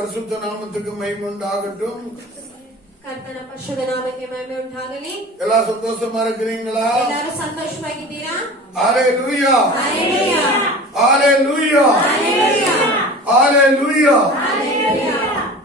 பரிசுத்த நாமத்துக்கு மகிமை உண்டாகட்டும். ಕರ್ತನ ಪರಿಶುದ್ಧ ನಾಮಕ್ಕೆ ಮಹಿಮೆ ಉಂಟಾಗಲಿ. ಎಲ್ಲ ಸಂತೋಷமா இருக்கிறீங்களா? ಎಲ್ಲರೂ ಸಂತೋಷವಾಗಿದ್ದೀರಾ? ஹalleluya ஹalleluya ஹalleluya ஹalleluya ஹalleluya. ஹalleluya.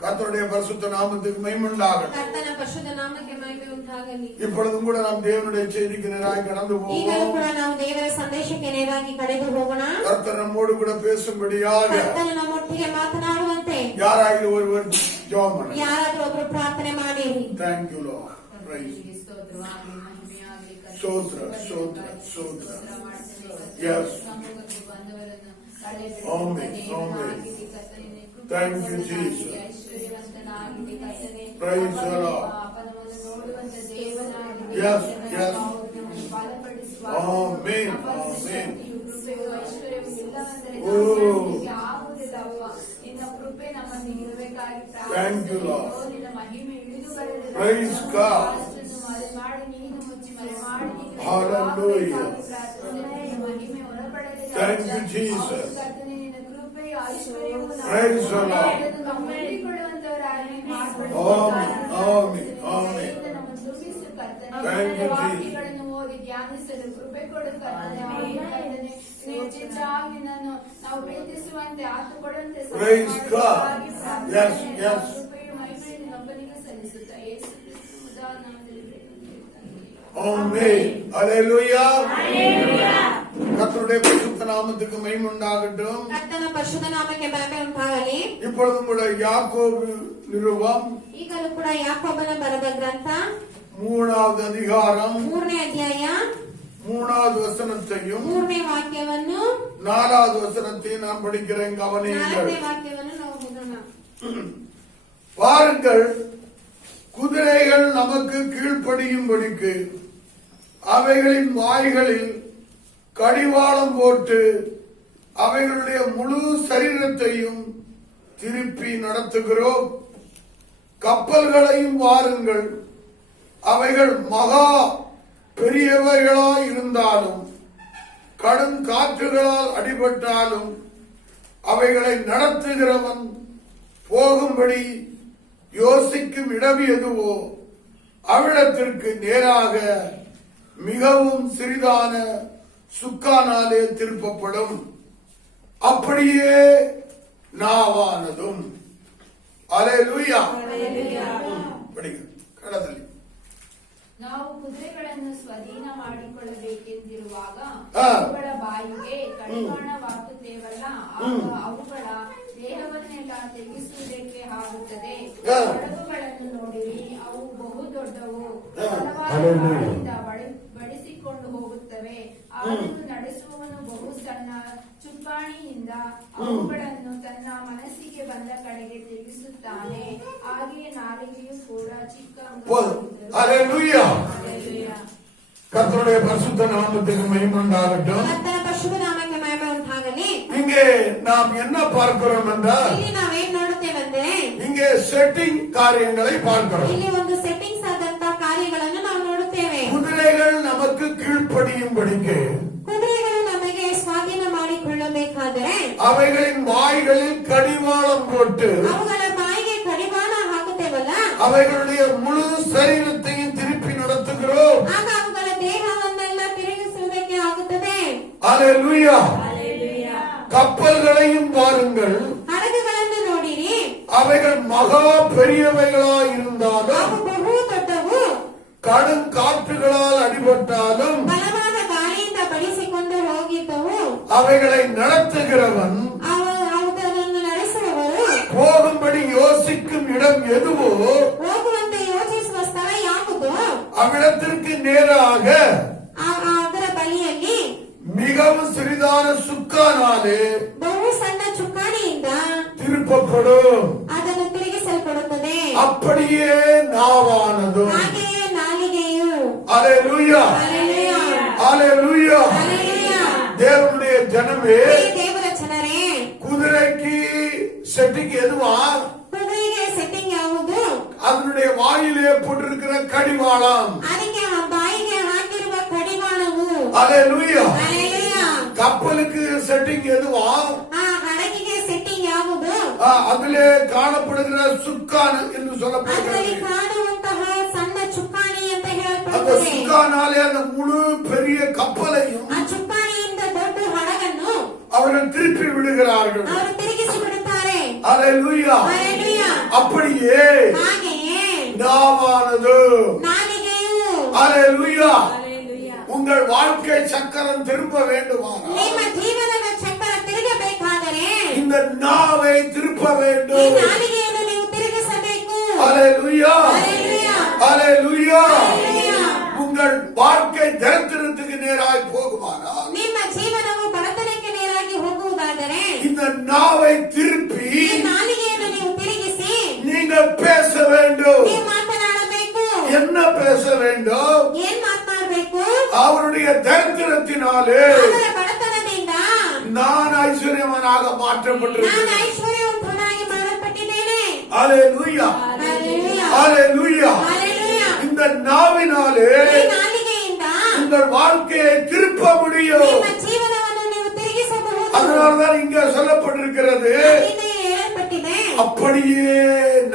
கர்த்தருடைய பரிசுத்த நாமத்துக்கு மகிமை உண்டாகட்டும். ಕರ್ತನ ಪರಿಶುದ್ಧ ನಾಮಕ್ಕೆ ಮಹಿಮೆ ಉಂಟಾಗಲಿ. இப்பொழுதும் கூட நாம் தேவனுடைய செய்திக்கு நேராக கடந்து போவோம். ಈಗಲೂ ಕೂಡ ನಾವು ದೇವರ ಸಂದೇಶಕ್ಕೆ ನೇರಾಗಿ ಕಡೆದು ಹೋಗೋಣ. கர்த்தர் நம்மோடு கூட பேசும்படியாக ಕರ್ತನು ನಮ್ಮೊಟ್ಟಿಗೆ ಮಾತನಾಡುವಂತೆ யாராவது ஒருவர் ஜெபம் பண்ணுங்க. ಯಾರಾದರೂ ಒಬ್ಬರು ಪ್ರಾರ್ಥನೆ ಮಾಡಿರಿ. Thank you Lord. Praise. ಸ್ತೋತ್ರ ಸ್ತೋತ್ರ ಸ್ತೋತ್ರ. Yes. Amen. Amen. Thank you Jesus. Praise the Lord. Yes, yes. Amen. Amen. Oh. Thank you Lord. Praise God. Hallelujah. Thank you Jesus. Praise the Lord. Amen. Amen. Amen. Thank you Jesus. Praise God. Yes, yes. Amen. Hallelujah. கர்த்தருடைய பரிசுத்த நாமத்துக்கு மகிமை உண்டாகட்டும். ಕರ್ತನ ಪರಿಶುದ್ಧ ನಾಮಕ್ಕೆ ಮಹಿಮೆ ಉಂಟಾಗಲಿ. இப்பொழுதும் கூட யாக்கோபு நிருபம் ಈಗಲೂ ಕೂಡ ಯಾಕೋಬನ ಬರೆದ ಗ್ರಂಥ 3வது அதிகாரம் 3ನೇ ಅಧ್ಯಾಯ 3வது வசனத்தையும் 3ನೇ ವಾಕ್ಯವನ್ನು 4வது வசனத்தையும் நான் படிக்கிறேன், கவனியுங்கள். 4ನೇ ವಾಕ್ಯವನ್ನು ನಾವು ಓದೋಣ. பாருங்கள், குதிரைகள் நமக்கு கீழ்ப்படியும்படிக்கு அவைகளின் வாய்களில் கடிவாளம் போட்டு அவைகளுடைய முழு சரீரத்தையும் திருப்பி நடத்துகிறோம். கப்பல்களையும் வாருங்கள், அவைகள் மகா பெரியவைகளாய் இருந்தாலும் கடும் காற்றுகளால் அடிபட்டாலும் அவைகளை நடத்துகிறவன் போகும்படி யோசிக்கும் இடம் எதுவோ அவ்விடத்திற்கு நேராக மிகவும் சிறிதான சுக்கானாலே திருப்பப்படும். அப்படியே நாவானதும். அல்லேலூயா. படிங்க கடದಲ್ಲಿ. ನಾವು ಕುದುರೆಗಳನ್ನು ಸ್ವಾಧೀನ ಮಾಡಿಕೊಳ್ಳಬೇಕೆಂದಿರುವಾಗ ಅವುಗಳ ಬಾಯಿಗೆ ಕಡಿವಾಣವಾಗುತ್ತೇವಲ್ಲ, ಆಗ ಅವುಗಳ ದೇಹವನ್ನೆಲ್ಲ ತೆಗೆಸುವುದಕ್ಕೆ ಆಗುತ್ತದೆ. ಹಡಗುಗಳನ್ನು ನೋಡಿರಿ, ಅವು ಬಹು ದೊಡ್ಡವು, ಬಲವಾದ ಬಡಿಸಿಕೊಂಡು ಹೋಗುತ್ತವೆ. ಆದರೂ ನಡೆಸುವವನು ಬಹು ಸಣ್ಣ ಚುಕ್ಕಾಣಿಯಿಂದ ಅವುಗಳನ್ನು ತನ್ನ ಮನಸ್ಸಿಗೆ ಬಂದ ಕಡೆಗೆ ತೆಗೆಸುತ್ತಾನೆ. ಹಾಗೆಯೇ ನಾಲಿಗೆಯೂ ಕೂಡ ಚಿಕ್ಕ கர்த்தருடைய பரிசுத்த நாமத்துக்கு மகிமை உண்டாகட்டும். ಕರ್ತನ ಪರಿಶುದ್ಧ ನಾಮಕ್ಕೆ ಮಹಿಮೆ ಉಂಟಾಗಲಿ. இங்கே நாம் என்ன பார்க்கிறோம் என்றால், ಇಲ್ಲಿ ನಾವೇನ್ ನೋಡುತ್ತೇವೆಂದ್ರೆ இங்கே செட்டிங் காரியங்களை பார்க்கிறோம். ಇಲ್ಲಿ ಒಂದು ಸೆಟ್ಟಿಂಗ್ಸ್ ಆದಂತ ಕಾರ್ಯಗಳನ್ನು ನಾವು ನೋಡುತ್ತೇವೆ. குதிரைகள் நமக்கு கீழ்ப்படியும்படிக்கு ಕುದುರೆಗಳು ನಮಗೆ ಸ್ವಾಧೀನ ಮಾಡಿಕೊಳ್ಳಬೇಕಾದರೆ அவைகளின் வாய்களில் கடிவாளம் போட்டு ಅವುಗಳ ಬಾಯಿಗೆ ಕಡಿವಾಣ ಹಾಕುತ್ತೇವಲ್ಲ, அவைகளுடைய முழு சரீரத்தையும் திருப்பி நடத்துகிறோம். ಆಗ ಅವುಗಳ ದೇಹವನ್ನೆಲ್ಲ ತಿರುಗಿಸುವುದಕ್ಕೆ ಆಗುತ್ತದೆ. அல்லேலூயா. கப்பல்களையும் பாருங்கள், ಹಡಗುಗಳನ್ನು ನೋಡಿರಿ, அவைகள் மகா பெரியவைகளாய் இருந்தாலும் ಅವು ಬಹು ದೊಡ್ಡವು, கடும் காற்றுகளால் அடிபட்டாலும் ಬಲವಾದ ಗಾಳಿಯಿಂದ ಬಡಿಸಿಕೊಂಡು ಹೋಗಿದ್ದವು. அவைகளை நடத்துகிறவன் ಅವುಗಳನ್ನು ನಡೆಸುವವರು போகும்படி யோசிக்கும் இடம் எதுவோ ಹೋಗುವಂತೆ ಯೋಚಿಸುವ ಸ್ಥಳ ಯಾವುದು அவ்விடத்திற்கு நேராக ಅದರ ಬಳಿಯಲ್ಲಿ மிகவும் சிறிதான சுக்கானாலே ಬಹು ಸಣ್ಣ ಚುಕ್ಕಾಣಿಯಿಂದ திருப்பப்படும். ಅದನ್ನು ತಿರುಗಿಸಲ್ಪಡುತ್ತದೆ. அப்படியே நாவானதும். ಹಾಗೆಯೇ ನಾಲಿಗೆಯು. அல்லேலூயா. ಹಲ್ಲೆಲೂಯಾ. அல்லேலூயா. ಹಲ್ಲೆಲೂಯಾ. தேவனுடைய ஜனமே, ದೇವರ ಜನರೇ, குதிரைக்கு செட்டிங் எதுவா? ಕುದುರೆಗೆ ಸೆಟ್ಟಿಂಗ್ ಯಾವುದು? அதனுடைய வாயிலே போட்டிருக்கிற கடிவாளம். ಅದಕ್ಕೆ ಬಾಯಿಗೆ ಹಾಕಿರುವ ಕಡಿವಾಣವು. அல்லேலூயா. ಹಲ್ಲೆಲೂಯಾ. கப்பலுக்கு செட்டிங் எதுவா? ಆ ಹಡಗಿಗೆ ಸೆಟ್ಟಿಂಗ್ ಯಾವುದು? அதிலே காணப்படுகிற சுக்கான் என்று ಅದರಲ್ಲಿ சொல்லப்படுகிறது. ಕಾಣುವಂತಹ ಸಣ್ಣ ಚುಕ್ಕಾಣಿ ಅಂತ அந்த ಹೇಳಲ್ಪಡುತ್ತದೆ. சுக்கானாலே அந்த முழு பெரிய கப்பலையும் ಆ ಚುಕ್ಕಾಣಿಯಿಂದ ದೊಡ್ಡ ಹಡಗನ್ನು அவர்கள் திருப்பி விடுகிறார்கள். ಅವರು ತಿರುಗಿಸಿ ಬಿಡುತ್ತಾರೆ. அல்லேலூயா. ಹಲ್ಲೆಲೂಯಾ. அப்படியே ಹಾಗೆಯೇ நாவானது ನಾಲಿಗೆಯು அல்லேலூயா Hallelujah. உங்கள் வாழ்க்கை சக்கரம் திரும்ப வேண்டுமானால் ನಿಮ್ಮ ಜೀವನದ ಚಕ್ರ ತಿರುಗಬೇಕಾದರೆ இந்த நாவை திருப்ப ಈ வேண்டும். ನಾಲಿಗೆಯನ್ನು ನೀವು ತಿರುಗಿಸಬೇಕು. அல்லேலூயா. ಹಲ್ಲೆಲೂಯಾ. அல்லேலூயா. ಹಲ್ಲೆಲೂಯಾ. உங்கள் வாழ்க்கை தரித்திரத்துக்கு நேராய் போகுமானால் ನಿಮ್ಮ ಜೀವನವು ಬಡತನಕ್ಕೆ ನೇರಾಗಿ ಹೋಗುವುದಾದರೆ இந்த நாவை திருப்பி ಈ ನಾಲಿಗೆಯನ್ನು ನೀವು ತಿರುಗಿಸಿ நீங்கள் பேச வேண்டும். ನೀವು ಮಾತನಾಡಬೇಕು. என்ன பேச வேண்டும்? ಏನ್ ಮಾತನಾಡಬೇಕು? அவருடைய தரித்திரத்தினாலே ಅವರ ಬಡತನದಿಂದ நான் ஐஸ்வர்யவனாக ನಾನು மாற்றப்பட்டிருக்கிறேன். ಐಶ್ವರ್ಯವಂತನಾಗಿ ಮಾಡಲ್ಪಟ್ಟಿದ್ದೇನೆ. அல்லேலூயா. ಹಲ್ಲೆಲೂಯಾ. அல்லேலூயா. ಹಲ್ಲೆಲೂಯಾ. இந்த நாவினாலே ಈ ನಾಲಿಗೆಯಿಂದ உங்கள் வாழ்க்கையை திருப்ப முடியும். ನಿಮ್ಮ ಜೀವನವನ್ನು ನೀವು ತಿರುಗಿಸಬಹುದು. அதனால்தான் இங்க சொல்லப்பட்டிருக்கிறது ಇಲ್ಲಿ ಹೇಳಲ್ಪಟ್ಟಿದೆ. அப்படியே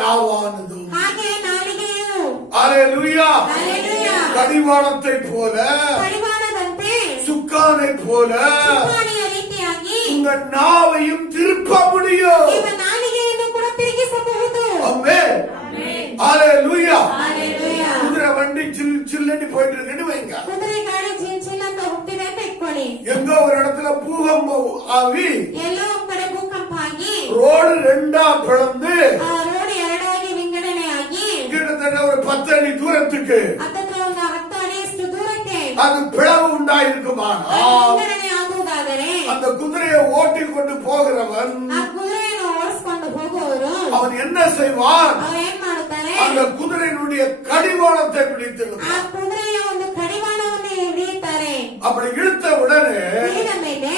நாவானது ಹಾಗೆ ನಾಲಿಗೆಯು அல்லேலூயா ಹಲ್ಲೆಲೂಯಾ. கடிவாளத்தை போல ಪರಿಮಾಣದಂತೆ சுக்கானை போல ಚುಕ್ಕಾಣಿಯ ರೀತಿಯಾಗಿ உங்க நாவையும் திருப்ப முடியும். ನಿಮ್ಮ ನಾಲಿಗೆಯನ್ನು ಕೂಡ ತಿರುಗಿಸಬಹುದು. ஆமென். Amen. அல்லேலூயா. ಹಲ್ಲೆಲೂಯಾ. குதிரை வண்டி சில்லடி போயிட்டு இருக்குன்னு வைங்க. ಕುದುರೆ ಗಾಡಿ ಚಿಲ್ ಅಂತ ಹೋಗ್ತಿದೆ ಅಂತ ಇಟ್ಕೊಳ್ಳಿ. எங்க ஒரு இடத்துல பூகம்பம் ஆவி ಎಲ್ಲೋ ಒಂದ್ ಕಡೆ ಭೂಕಂಪ ಆಗಿ ரோடு ரெண்டா பிளந்து ಆ ರೋಡ್ ಎರಡಾಗಿ ವಿಂಗಡಣೆ ಆಗಿ கிட்டத்தட்ட ஒரு 10 அடி தூரத்துக்கு ಹತ್ತತ್ರ ಒಂದು 10 ಅಡಿಯಷ್ಟು ದೂರಕ್ಕೆ அது பிளவு ಅದು உண்டாயிருக்குமானால் ವಿಂಗಡಣೆ ಆಗುವುದಾದರೆ அந்த குதிரையை ஓட்டி கொண்டு போகிறவன் ಆ ಕುದುರೆಯನ್ನು ಓಡಿಸ್ಕೊಂಡು ಹೋಗುವವರು அவன் என்ன செய்வான்? ಅವ್ರು ಏನ್ ಮಾಡುತ್ತಾರೆ? அந்த குதிரையினுடைய கடிவாளத்தை பிடித்து ಆ இழுப்பான். ಕುದುರೆಯ ಒಂದು ಕಡಿವಾಣವನ್ನು ಹಿಡಿಯುತ್ತಾರೆ. அப்படி இழுத்த உடனே ಹಿಡಿದ ಮೇಲೆ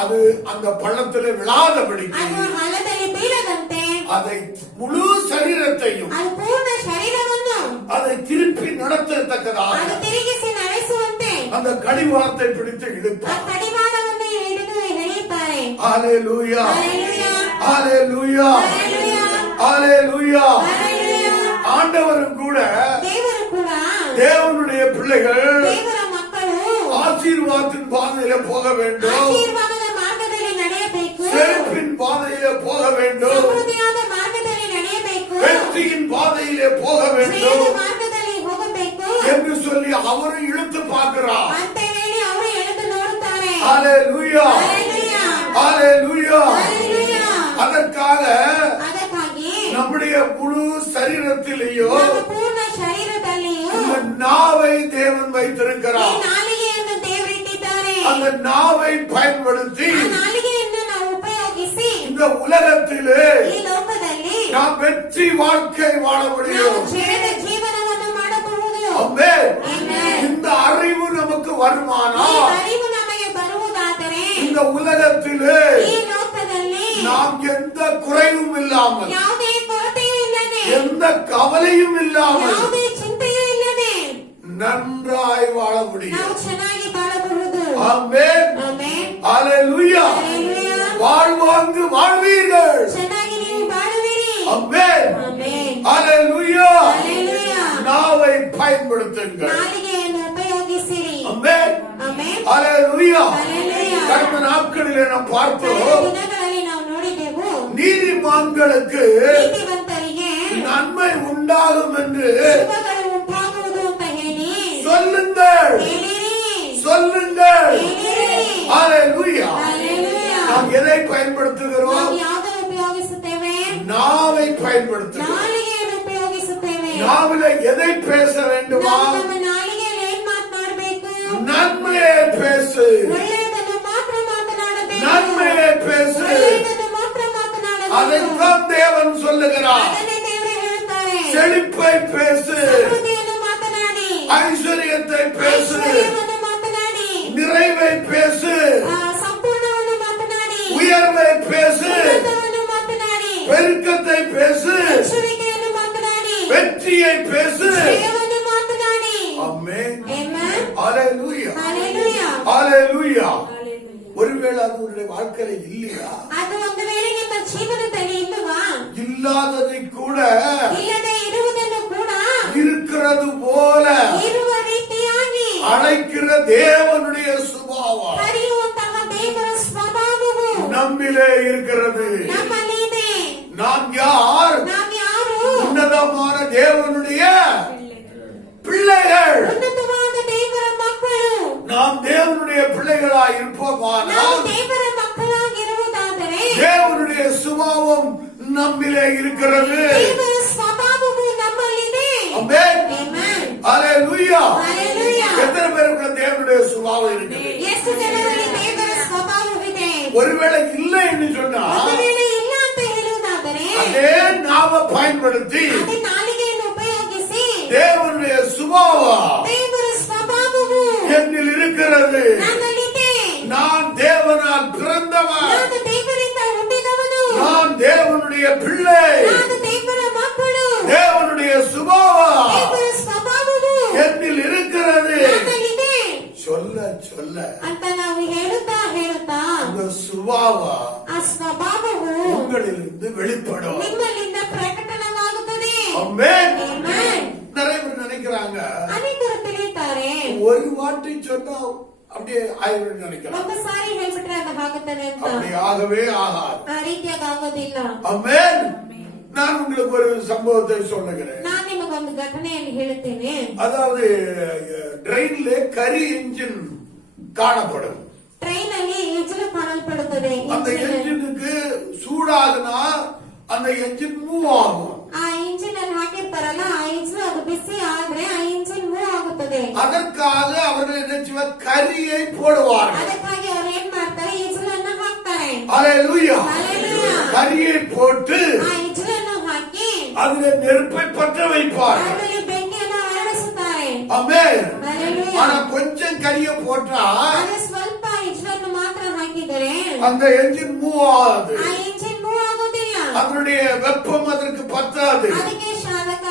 அது அந்த பள்ளத்திலே விழாதபடிக்கு ಅದು ಹಳ್ಳದಲ್ಲಿ ಬೀಳದಂತೆ அதை முழு சரீரத்தையும் ಅದು ಪೂರ್ಣ ಶರೀರವನ್ನು அதை திருப்பி நடத்தத்தக்கதாக ಅದು ತಿರುಗಿಸಿ ನಡೆಸುವಂತೆ அந்த கடிவாளத்தை பிடித்து ಆ இழுப்பான். ಕಡಿವಾಣವನ್ನು ಹಿಡಿದು ಎಳೆಯುತ್ತಾರೆ. ஹalleluya. ಹಲ್ಲೆಲೂಯಾ. ஹalleluya. ಹಲ್ಲೆಲೂಯಾ. ஹalleluya. ಹಲ್ಲೆಲೂಯಾ. ஆண்டவரும் கூட ದೇವರು ಕೂಡ தேவனுடைய பிள்ளைகள் ದೇವರ ಮಕ್ಕಳು ஆசீர்வாதத்தின் பாதையில போக வேண்டும். ಆಶೀರ್ವಾದದ ಮಾರ್ಗದಲ್ಲಿ ನಡೆಯಬೇಕು. செழிப்பின் பாதையில போக வேண்டும். ಸಮೃದ್ಧಿಯಾದ ಮಾರ್ಗದಲ್ಲಿ ನಡೆಯಬೇಕು. வெற்றியின் பாதையிலே போக வேண்டும் ಜಯದ ಮಾರ್ಗದಲ್ಲಿ ಹೋಗಬೇಕು என்று சொல்லி அவரும் இழுத்து பார்க்கிறார். ಅಂತ ಹೇಳಿ ಅವರು ಎಳೆದು ನೋಡುತ್ತಾರೆ. ஹalleluya. ಹಲ್ಲೆಲೂಯಾ. ஹalleluya. ಹಲ್ಲೆಲೂಯಾ. அதற்காக ಅದಕ್ಕಾಗಿ நம்முடைய முழு சரீரத்திலேயோ ನಮ್ಮ ಪೂರ್ಣ ಶರೀರದಲ್ಲಿಯೂ இந்த நாவை தேவன் ಈ வைத்திருக்கிறார். ನಾಲಿಗೆಯನ್ನು ದೇವರಿಟ್ಟಿದ್ದಾರೆ. அந்த நாவை பயன்படுத்தி ಆ ನಾಲಿಗೆಯನ್ನು ನಾವು ಉಪಯೋಗಿಸಿ இந்த உலகத்திலே ಈ ಲೋಕದಲ್ಲಿ நாம் வெற்றி வாழ்க்கை வாழ ನಾವು முடியும். ಜಯದ ಜೀವನವನ್ನು ಮಾಡಬಹುದು. ஆமென். Amen. இந்த அறிவு நமக்கு ಈ வருமானால் ಅರಿವು ನಮಗೆ ಬರುವುದಾದರೆ இந்த உலகத்திலே ಈ ಲೋಕದಲ್ಲಿ நாம் எந்த குறைவும் இல்லாமல் ಯಾವುದೇ ಕೊರತೆಯೂ ಇಲ್ಲದೆ எந்த கவலையும் இல்லாமல் ಯಾವುದೇ ಚಿಂತೆಯೂ ಇಲ್ಲದೆ நன்றாய் வாழ முடியும். ನಾವು ಚೆನ್ನಾಗಿ ಬಾಳಬಹುದು. ஆமென். ಆಮೆನ್. ஹalleluya. ಹಲ್ಲೆಲೂಯಾ. வாழ்வாங்கு வாழ்வீர்கள். ಚೆನ್ನಾಗಿ ನೀವು ಬಾಳುವಿರಿ. ஆமென். ಆಮೆನ್. ஹalleluya. ಹಲ್ಲೆಲೂಯಾ. நாவை பயன்படுத்துங்கள். ನಾಲಿಗೆಯನ್ನು ಉಪಯೋಗಿಸಿರಿ. ஆமென். ಆಮೆನ್. ஹalleluya. ஹல்லேலூயா. கடந்த நாட்களிலே நாம் ಕಳೆದ பார்த்தோம் ದಿನಗಳಲ್ಲಿ ನಾವು ನೋಡಿದೆವು நீதிமான்களுக்கு ನೀತಿವಂತರಿಗೆ நன்மை உண்டாகும் என்று ಶುಭಗಳು ಉಂಟಾಗುವುದು ಅಂತ ಹೇಳಿ சொல்லுங்கள் ಹೇಳಿರಿ. சொல்லுங்கள். ಹೇಳಿರಿ. ஹalleluya. ಹಲ್ಲೆಲೂಯಾ. நாம் எதை பயன்படுத்துகிறோம்? ನಾವು ಯಾವುದನ್ನು ಉಪಯೋಗಿಸುತ್ತೇವೆ? நாவை பயன்படுத்துகிறோம். ನಾಲಿಗೆಯನ್ನು ಉಪಯೋಗಿಸುತ್ತೇವೆ. நாவில எதை பேச வேண்டுமா? ನಾವು ನಮ್ಮ ನಾಲಿಗೆಯಲ್ಲಿ ಏನ್ ಮಾತನಾಡಬೇಕು? நன்மையை பேசு. ಒಳ್ಳೆಯದನ್ನು ಮಾತ್ರ ಮಾತನಾಡಬೇಕು. நன்மையை பேசு. ಒಳ್ಳೆಯದನ್ನು ಮಾತ್ರ ಮಾತನಾಡಬೇಕು. அதைத்தான் தேவன் சொல்லுகிறார். ಅದನ್ನೇ ದೇವರು ಹೇಳುತ್ತಾರೆ. செழிப்பை பேசு. ಸಮೃದ್ಧಿಯನ್ನು ಮಾತನಾಡಿ. ஐஸ்வர்யத்தை பேசு. ಐಶ್ವರ್ಯವನ್ನು ಮಾತನಾಡಿ. நிறைவை பேசு. ಸಂಪೂರ್ಣವನ್ನು ಮಾತನಾಡಿ. உயர்வை பேசு. ಉನ್ನತವನ್ನು ಮಾತನಾಡಿ. பெருக்கத்தை பேசு. ಹೆಚ್ಚುವಿಕೆಯನ್ನು ಮಾತನಾಡಿ. வெற்றியை பேசு. ಜಯವನ್ನು ಮಾತನಾಡಿ. ஆமென். Amen. ஹalleluya. Hallelujah. ஹalleluya. Hallelujah. ஒருவேளை அது உன்னுடைய வாழ்க்கையில இல்லையா? ಅದು ಒಂದು ವೇಳೆ ನಿಮ್ಮ ಜೀವನದಲ್ಲಿ ಇಲ್ಲವಾ? இல்லாததை கூட ಇಲ್ಲದೆ ಇರುವುದನ್ನು ಕೂಡ இருக்கிறது போல ಇರುವ ರೀತಿಯಾಗಿ அழைக்கிற தேவனுடைய சுபாவம் ಕರೆಯುವಂತಹ ದೇವರ ಸ್ವಭಾವವು நம்மிலே இருக்கிறது. ನಮ್ಮಲ್ಲಿ ಇದೆ. நாம் யார்? ನಾವು ಯಾರು? உன்னதமான தேவனுடைய பிள்ளைகள். ಉನ್ನತವಾದ ದೇವರ ಮಕ್ಕಳು. நாம் தேவனுடைய பிள்ளைகளாய் ನಾವು இருப்போமானால் ದೇವರ ಮಕ್ಕಳಾಗಿರುವುದಾದರೆ தேவனுடைய சுபாவம் நம்மிலே இருக்கிறது. ದೇವರ ಸ್ವಭಾವವು ನಮ್ಮಲ್ಲಿದೆ. ஆமென். Amen. ஹalleluya. Hallelujah. எத்தனை பேருக்கு தேவனுடைய சுபாவம் இருக்குது? ಎಷ್ಟು ಜನರಲ್ಲಿ ದೇವರ ಸ್ವಭಾವವಿದೆ? ஒருவேளை இல்லை என்று சொன்னா ಒಂದು ವೇಳೆ ಇಲ್ಲ ಅಂತ ಹೇಳುವುದಾದರೆ அதே நாம பயன்படுத்தி ಅದೇ ನಾಲಿಗೆಯನ್ನು ಉಪಯೋಗಿಸಿ தேவனுடைய சுபாவம் ದೇವರ ಸ್ವಭಾವವು என்னில் இருக்கிறது. ನನ್ನಲ್ಲಿದೆ. நான் தேவனால் பிறந்தவன். ನಾನು ದೇವರಿಂದ ಹುಟ್ಟಿದವನು. நான் தேவனுடைய பிள்ளை. ನಾನು ದೇವರ ಮಕ್ಕಳು. தேவனுடைய சுபாவம் ದೇವರ ಸ್ವಭಾವವು என்னில் இருக்கிறது. ನನ್ನಲ್ಲಿದೆ சொல்ல சொல்ல ಅಂತ ನಾವು ಹೇಳುತ್ತಾ அந்த சுபாவம் ಆ ಸ್ವಭಾವವು உங்களிலிருந்து வெளிப்படும். ನಿಮ್ಮಲ್ಲಿಂದ ಪ್ರಕಟಣವಾಗುತ್ತದೆ. ஆமென். Amen. நிறைய பேர் நினைக்கிறாங்க ಅನೇಕರು ತಿಳಿಯುತ್ತಾರೆ ஒரு வாட்டி சொன்னா அப்படியே ஆயிரம் நினைக்கிறாங்க. ಒಂದು ಸಾರಿ ಹೇಳ್ಬಿಟ್ರೆ ಅದು ಆಗುತ್ತದೆ ಅಂತ. அப்படி ஆகவே ஆகாது. ಆ ರೀತಿಯಾಗಿ ಆಗೋದಿಲ್ಲ. ஆமென். நான் உங்களுக்கு ஒரு சம்பவத்தை சொல்லுகிறேன். ನಾನು ನಿಮಗೊಂದು ಘಟನೆಯನ್ನು ಹೇಳುತ್ತೇನೆ. அதாவது ட்ரெயின்ல கரி என்ஜின் காணப்படும். ಟ್ರೈನ್ ಅಲ್ಲಿ ಇಂಜಿನ್ ಕಾಣಲ್ಪಡುತ್ತದೆ. அந்த என்ஜினுக்கு சூடாகுனா அந்த என்ஜின் மூவ் ஆகும். ಆ ಇಂಜಿನ್ ಅಲ್ಲಿ ಹಾಕಿರ್ತಾರಲ್ಲ, ಆ ಇಂಜಿನ್ ಅದು ಬಿಸಿ ಆದ್ರೆ ಆ ಇಂಜಿನ್ ಮೂವ್ ಆಗುತ್ತದೆ. அதற்காக அவர்கள் என்ன செய்வார்? கரியை போடுவார்கள். ಅದಕ್ಕಾಗಿ ಅವ್ರು ಏನ್ ಮಾಡ್ತಾರೆ? ಇಂಜಿನ್ ಅನ್ನು ಹಾಕ್ತಾರೆ. ஹalleluya. Hallelujah. கரியை போட்டு ಆ ಇಂಜಿನ್ ಅನ್ನು ಹಾಕಿ அதிலே நெருப்பை பற்ற வைப்பார்கள். ಅದರಲ್ಲಿ ಬೆಂಕಿಯನ್ನು ಆರಿಸುತ್ತಾರೆ. ஆமென். Hallelujah. ஆனா கொஞ்சம் கரிய போட்டா ಆದ್ರೆ ಸ್ವಲ್ಪ ಇಂಜಿನ್ ಅನ್ನು ಮಾತ್ರ ಹಾಕಿದರೆ அந்த என்ஜின் மூவ் ஆகாது. ಆ ಇಂಜಿನ್ ಮೂವ್ ಆಗೋದಿಲ್ಲ. அதனுடைய வெப்பம் அதற்கு பத்தாது. ಅದಕ್ಕೆ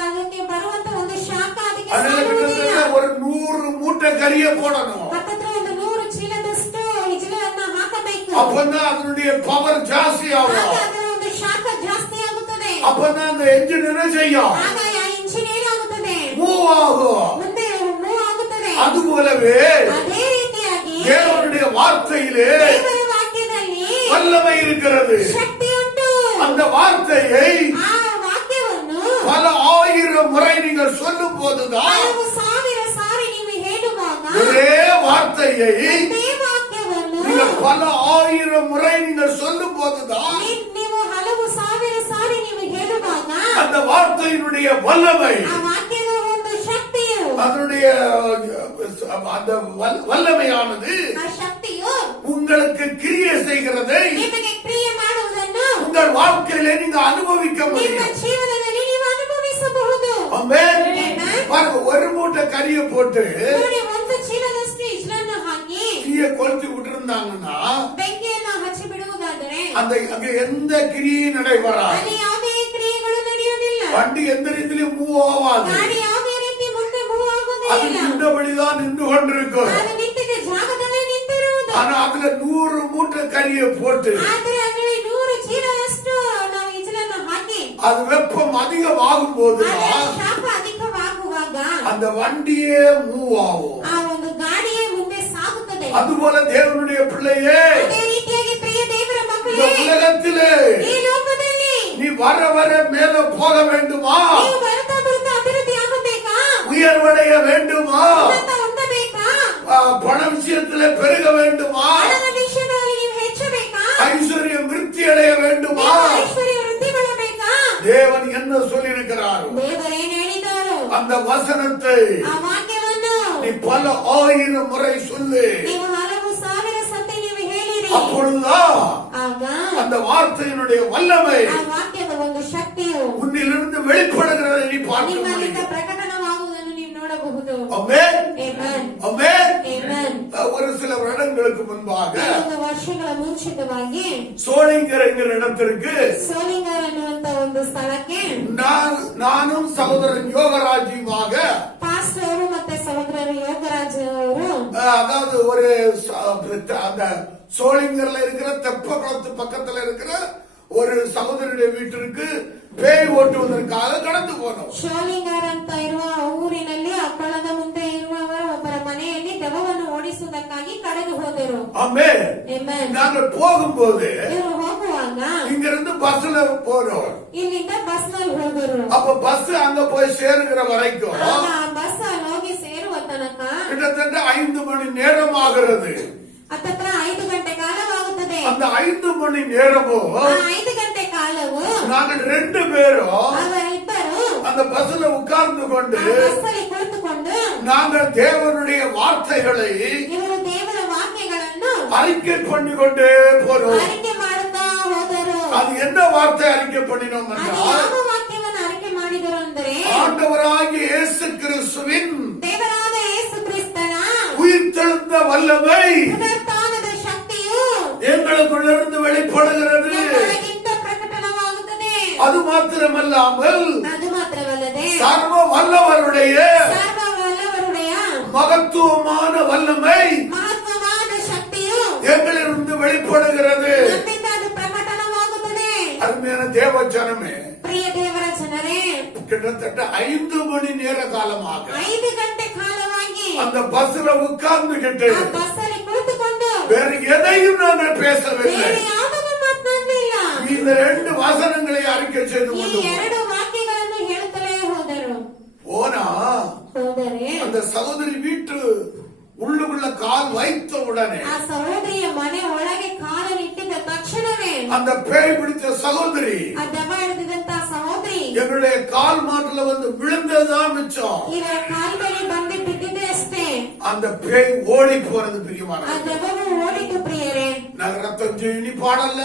ಅದಕ್ಕೆ ಬರುವಂತ ಒಂದು ಶಾಖ ಅದಕ್ಕೆ அதனால ಸಾಲುವುದಿಲ್ಲ. கிட்டத்தட்ட ஒரு 100 மூட்டை கரிய போடணும். ಹತ್ತತ್ರ ಒಂದು 100 ಚೀಲದಷ್ಟು ಇಂಜಿನ್ ಹಾಕಬೇಕು. அப்பதான் அதனுடைய பவர் ஜாஸ்தி ಆಗ ஆகும். ಅದರ ಒಂದು ಶಾಖ ಜಾಸ್ತಿ ಆಗುತ್ತದೆ. அப்பதான் அந்த என்ஜின் என்ன செய்யும்? ಆಗ ಆ ಇಂಜಿನ್ ಏನಾಗುತ್ತದೆ? மூவ் ஆகும். ಮುಂದೆ ಮೂವ್ ಆಗುತ್ತದೆ. அது போலவே ಅದೇ ರೀತಿಯಾಗಿ தேவனுடைய வார்த்தையிலே ದೇವರ ವಾಕ್ಯದಲ್ಲಿ வல்லமை இருக்கிறது. ಶಕ್ತಿ ಉಂಟು. அந்த வார்த்தையை ಆ ವಾಕ್ಯವನ್ನು பல ஆயிரம் முறை நீங்கள் சொல்லும் போதுதான் ಹಲವು ಸಾವಿರ ಸಾರಿ ನೀವು ಹೇಳುವಾಗ ஒரே வார்த்தையை ಅದೇ ವಾಕ್ಯವನ್ನು நீங்கள் பல ஆயிரம் முறை நீங்கள் சொல்லும் போதுதான் ನೀವು ಹಲವು ಸಾವಿರ ಸಾರಿ ನೀವು ಹೇಳುವಾಗ அந்த வார்த்தையினுடைய வல்லமை ಆ ವಾಕ್ಯದ ಒಂದು ಶಕ್ತಿಯು அதனுடைய அந்த வல்லமையானது ಆ ಶಕ್ತಿಯು உங்களுக்கு கிரியை செய்கிறதை ನಿಮಗೆ ಕ್ರಿಯೆ ಮಾಡುವುದನ್ನು உங்கள் வாழ்க்கையிலே நீங்க அனுபவிக்க ನಿಮ್ಮ முடியும். ಜೀವನದಲ್ಲಿ ನೀವು ಅನುಭವಿಸಬಹುದು. ஆமென். Amen. பாருங்க, ஒரு மூட்டை கறியை போட்டு ನೋಡಿ, ಒಂದು ಚೀಲದಷ್ಟು ಇಜ್ಲನ್ನು ಹಾಕಿ தீயை கொளுத்தி விட்டுருந்தாங்கன்னா ಬೆಂಕಿಯನ್ನು ಹಚ್ಚಿ ಬಿಡುವುದಾದರೆ அந்த அங்க எந்த கிரியும் நடைபெறாது. ಅಲ್ಲಿ ಯಾವುದೇ ಕ್ರಿಯೆಗಳು ನಡೆಯುವುದಿಲ್ಲ. வண்டி எந்த ரீதியிலும் மூவ் ஆகாது. ಗಾಡಿ ಯಾವುದೇ ರೀತಿ ಮುಂದೆ ಮೂವ್ அது ಆಗುವುದಿಲ್ಲ. நின்றபடிதான் நின்று கொண்டிருக்கும். ಅದು ನಿಂತಿದ್ದ ಜಾಗದಲ್ಲೇ ನಿಂತಿರುವುದು. ஆனா அதுல 100 மூட்டை கறியை போட்டு ಆದರೆ ಅದರಲ್ಲಿ 100 ಚೀಲದಷ್ಟು ನಾವು ಇಜ್ಲನ್ನು ಹಾಕಿ அது வெப்பம் அதிகமாகும் போது ಅದರ ಶಾಖ ಅಧಿಕವಾಗುವಾಗ அந்த வண்டியே மூவ் ஆகும். ಆ ಒಂದು ಗಾಡಿಯೇ ಮುಂದೆ ಸಾಗುತ್ತದೆ. அதுபோல தேவனுடைய பிள்ளையே, ಅದೇ ರೀತಿಯಾಗಿ ಪ್ರಿಯ ದೇವರ இந்த ಮಕ್ಕಳೇ, உலகத்திலே ಈ ಲೋಕದಲ್ಲಿ நீ வர வர மேல போக வேண்டுமா? ನೀವು ಬರ್ತಾ ಬರ್ತಾ ಅಭಿವೃದ್ಧಿ ಆಗಬೇಕಾ? உயர்வடைய வேண்டுமா? ಉನ್ನತ ಹೊಂದಬೇಕಾ? பண விஷயத்திலே பெருக வேண்டுமா? ಹಣದ ವಿಷಯದಲ್ಲಿ ನೀವು ಹೆಚ್ಚಬೇಕಾ? ஐஸ்வர்யம் விருத்தி அடைய வேண்டுமா? ನೀವು ಐಶ್ವರ್ಯ ವೃದ್ಧಿಗೊಳ್ಳಬೇಕಾ? தேவன் என்ன சொல்லியிருக்கிறார்? ದೇವರೇನು ಹೇಳಿದರು? அந்த வசனத்தை ಆ ವಾಕ್ಯವನ್ನು நீ பல ஆயிரம் முறை சொல்லு. ನೀವು ಹಲವು ಸಾವಿರ ಸತಿ ನೀವು ಹೇಳಿರಿ. அப்பொழுதுதான் ಆಗ அந்த வார்த்தையினுடைய வல்லமை ಆ ವಾಕ್ಯದ ಒಂದು ಶಕ್ತಿಯು உன்னிலிருந்து வெளிப்படுகிறதை நீ பார்க்க ನಿಮ್ಮಲ್ಲಿಂದ முடியும். ಪ್ರಕಟಣವಾಗುವುದನ್ನು ನೀವು ನೋಡಬಹುದು. ஆமென். Amen. ஆமென். Amen. ஒரு சில வருடங்களுக்கு முன்பாக ಕೆಲವು ವರ್ಷಗಳ ಮುಂಚಿತವಾಗಿ சோளிங்கர் என்கிற இடத்திற்கு ಸೋಲಿಂಗರ್ ಅನ್ನುವಂತ ಒಂದು ಸ್ಥಳಕ್ಕೆ நானும் சகோதரன் யோகராஜியுமாக, ಪಾಸ್ಟರ್ ಅವರು ಮತ್ತೆ ಸಹೋದರರು ಯೋಗರಾಜ್ ಅವರು அதாவது ஒரு அந்த சோளிங்கர்ல இருக்கிற தெப்பகுளத்து பக்கத்துல இருக்கிற ஒரு சகோதரியுடைய வீட்டிற்கு பேய் ஓட்டுவதற்காக கடந்து போனோம். ಶೋಲಿಂಗರ್ ಅಂತ ಇರುವ ಊರಿನಲ್ಲಿ ಆ ಕೊಳದ ಮುಂದೆ ಇರುವವರ ಒಬ್ಬರ ಮನೆಯಲ್ಲಿ ದೆವ್ವವನ್ನು ಓಡಿಸುವುದಕ್ಕಾಗಿ ಕರೆದು ಹೋದರು. ஆமென். Amen. நாங்கள் போகும்போது ಇವರು ಹೋಗುವಾಗ இங்கிருந்து பஸ்ல போறோம். ಇಲ್ಲಿಂದ ಬಸ್ ನಲ್ಲಿ ಹೋದರು. அப்ப பஸ் அங்க போய் சேருகிற வரைக்கும் ಆಗ ಆ ಬಸ್ ಅಲ್ಲಿ ಹೋಗಿ ಸೇರುವ ತನಕ கிட்டத்தட்ட 5 மணி நேரம் ஆகிறது. ಹತ್ತತ್ರ 5 ಗಂಟೆ ಕಾಲವಾಗುತ್ತದೆ. அந்த 5 மணி நேரமும் ಆ 5 ಗಂಟೆ ಕಾಲವು நாங்கள் 2 பேரும் ಅವರಿಬ್ಬರು அந்த பஸ்ல உட்கார்ந்து கொண்டு ಆ ಬಸ್ ಅಲ್ಲಿ ಕುಳಿತುಕೊಂಡು நாங்கள் தேவனுடைய வார்த்தைகளை ಇವರು ದೇವರ ವಾಕ್ಯಗಳನ್ನು அறிக்கை பண்ணிக்கொண்டே போறோம். ಅರಿಕೆ ಮಾಡುತ್ತಾ ಹೋದರು. அது என்ன வார்த்தை அறிக்கை பண்ணினோம் ಅದು என்றால் ಯಾವ ವಾಕ್ಯವನ್ನು ಅರಿಕೆ ಮಾಡಿದರು ಅಂದರೆ ஆண்டவராகிய இயேசு கிறிஸ்துவின் ದೇವರಾದ ಯೇಸು ಕ್ರಿಸ್ತನ உயிர்த்தெழுந்த வல்லமை ಪುನರುತ್ಥಾನದ ಶಕ್ತಿಯು எங்களுக்குள்ளிருந்து வெளிப்படுகிறது. ನಮ್ಮೊಳಗಿಂದ ಪ್ರಕಟವಾಗುತ್ತದೆ. அது மாத்திரமல்லாமல் ಅದು ಮಾತ್ರವಲ್ಲದೆ சர்வ வல்லவருடைய ಸರ್ವವಲ್ಲವರುடைய மகத்துவமான வல்லமை ಮಹತ್ವವಾದ ಶಕ್ತಿಯು எங்களிலிருந்து வெளிப்படுகிறது. ನಮ್ಮಿಂದ ಅದು ಪ್ರಕಟವಾಗುತ್ತದೆ. அருமையான தேவ ஜனமே, ಪ್ರಿಯ ದೇವರ ಜನರೇ, கிட்டத்தட்ட 5 மணி நேர காலமாக 5 ಗಂಟೆ ಕಾಲವಾಗಿ அந்த பஸ்ல உட்கார்ந்துகிட்டு ಆ ಬಸ್ ಅಲ್ಲಿ ಕುಳಿತುಕೊಂಡು வேற எதையும் நாங்கள் பேசவில்லை. ಬೇರೆ ಯಾವುದನ್ನು ಮಾತನಾಡಲಿಲ್ಲ. இந்த 2 வசனங்களை அறிக்கை செய்து ಈ கொண்டு 2 ವಾಕ್ಯಗಳನ್ನು ಹೇಳುತ್ತಲೇ ಹೋದರು. போனா ಹೋದರೆ அந்த சகோதரி வீட்டு உள்ளுக்குள்ள கால் வைத்த உடனே ಆ ಸಹೋದರಿಯ ಮನೆ ಒಳಗೆ ಕಾಲನ್ನಿಟ್ಟಿದ್ದ ತಕ್ಷಣವೇ அந்த பேய் பிடித்த சகோதரி ಆ ದೆವ್ವ ಹಿಡಿದಿದ್ದಂತ ಸಹೋದರಿ எங்களுடைய கால் மாட்டுல வந்து விழுந்ததுதான் மிச்சம். ಇವರ ಕಾಲ್ ಮೇಲೆ ಬಂದು ಬಿದ್ದಿದೆ ಅಷ್ಟೇ. அந்த பேய் ஓடி போனது ಆ பிரியமான ದೆವ್ವವು ಓಡಿತು ಪ್ರಿಯರೇ. நாங்க ரத்தம் ஜெயினி பாடல,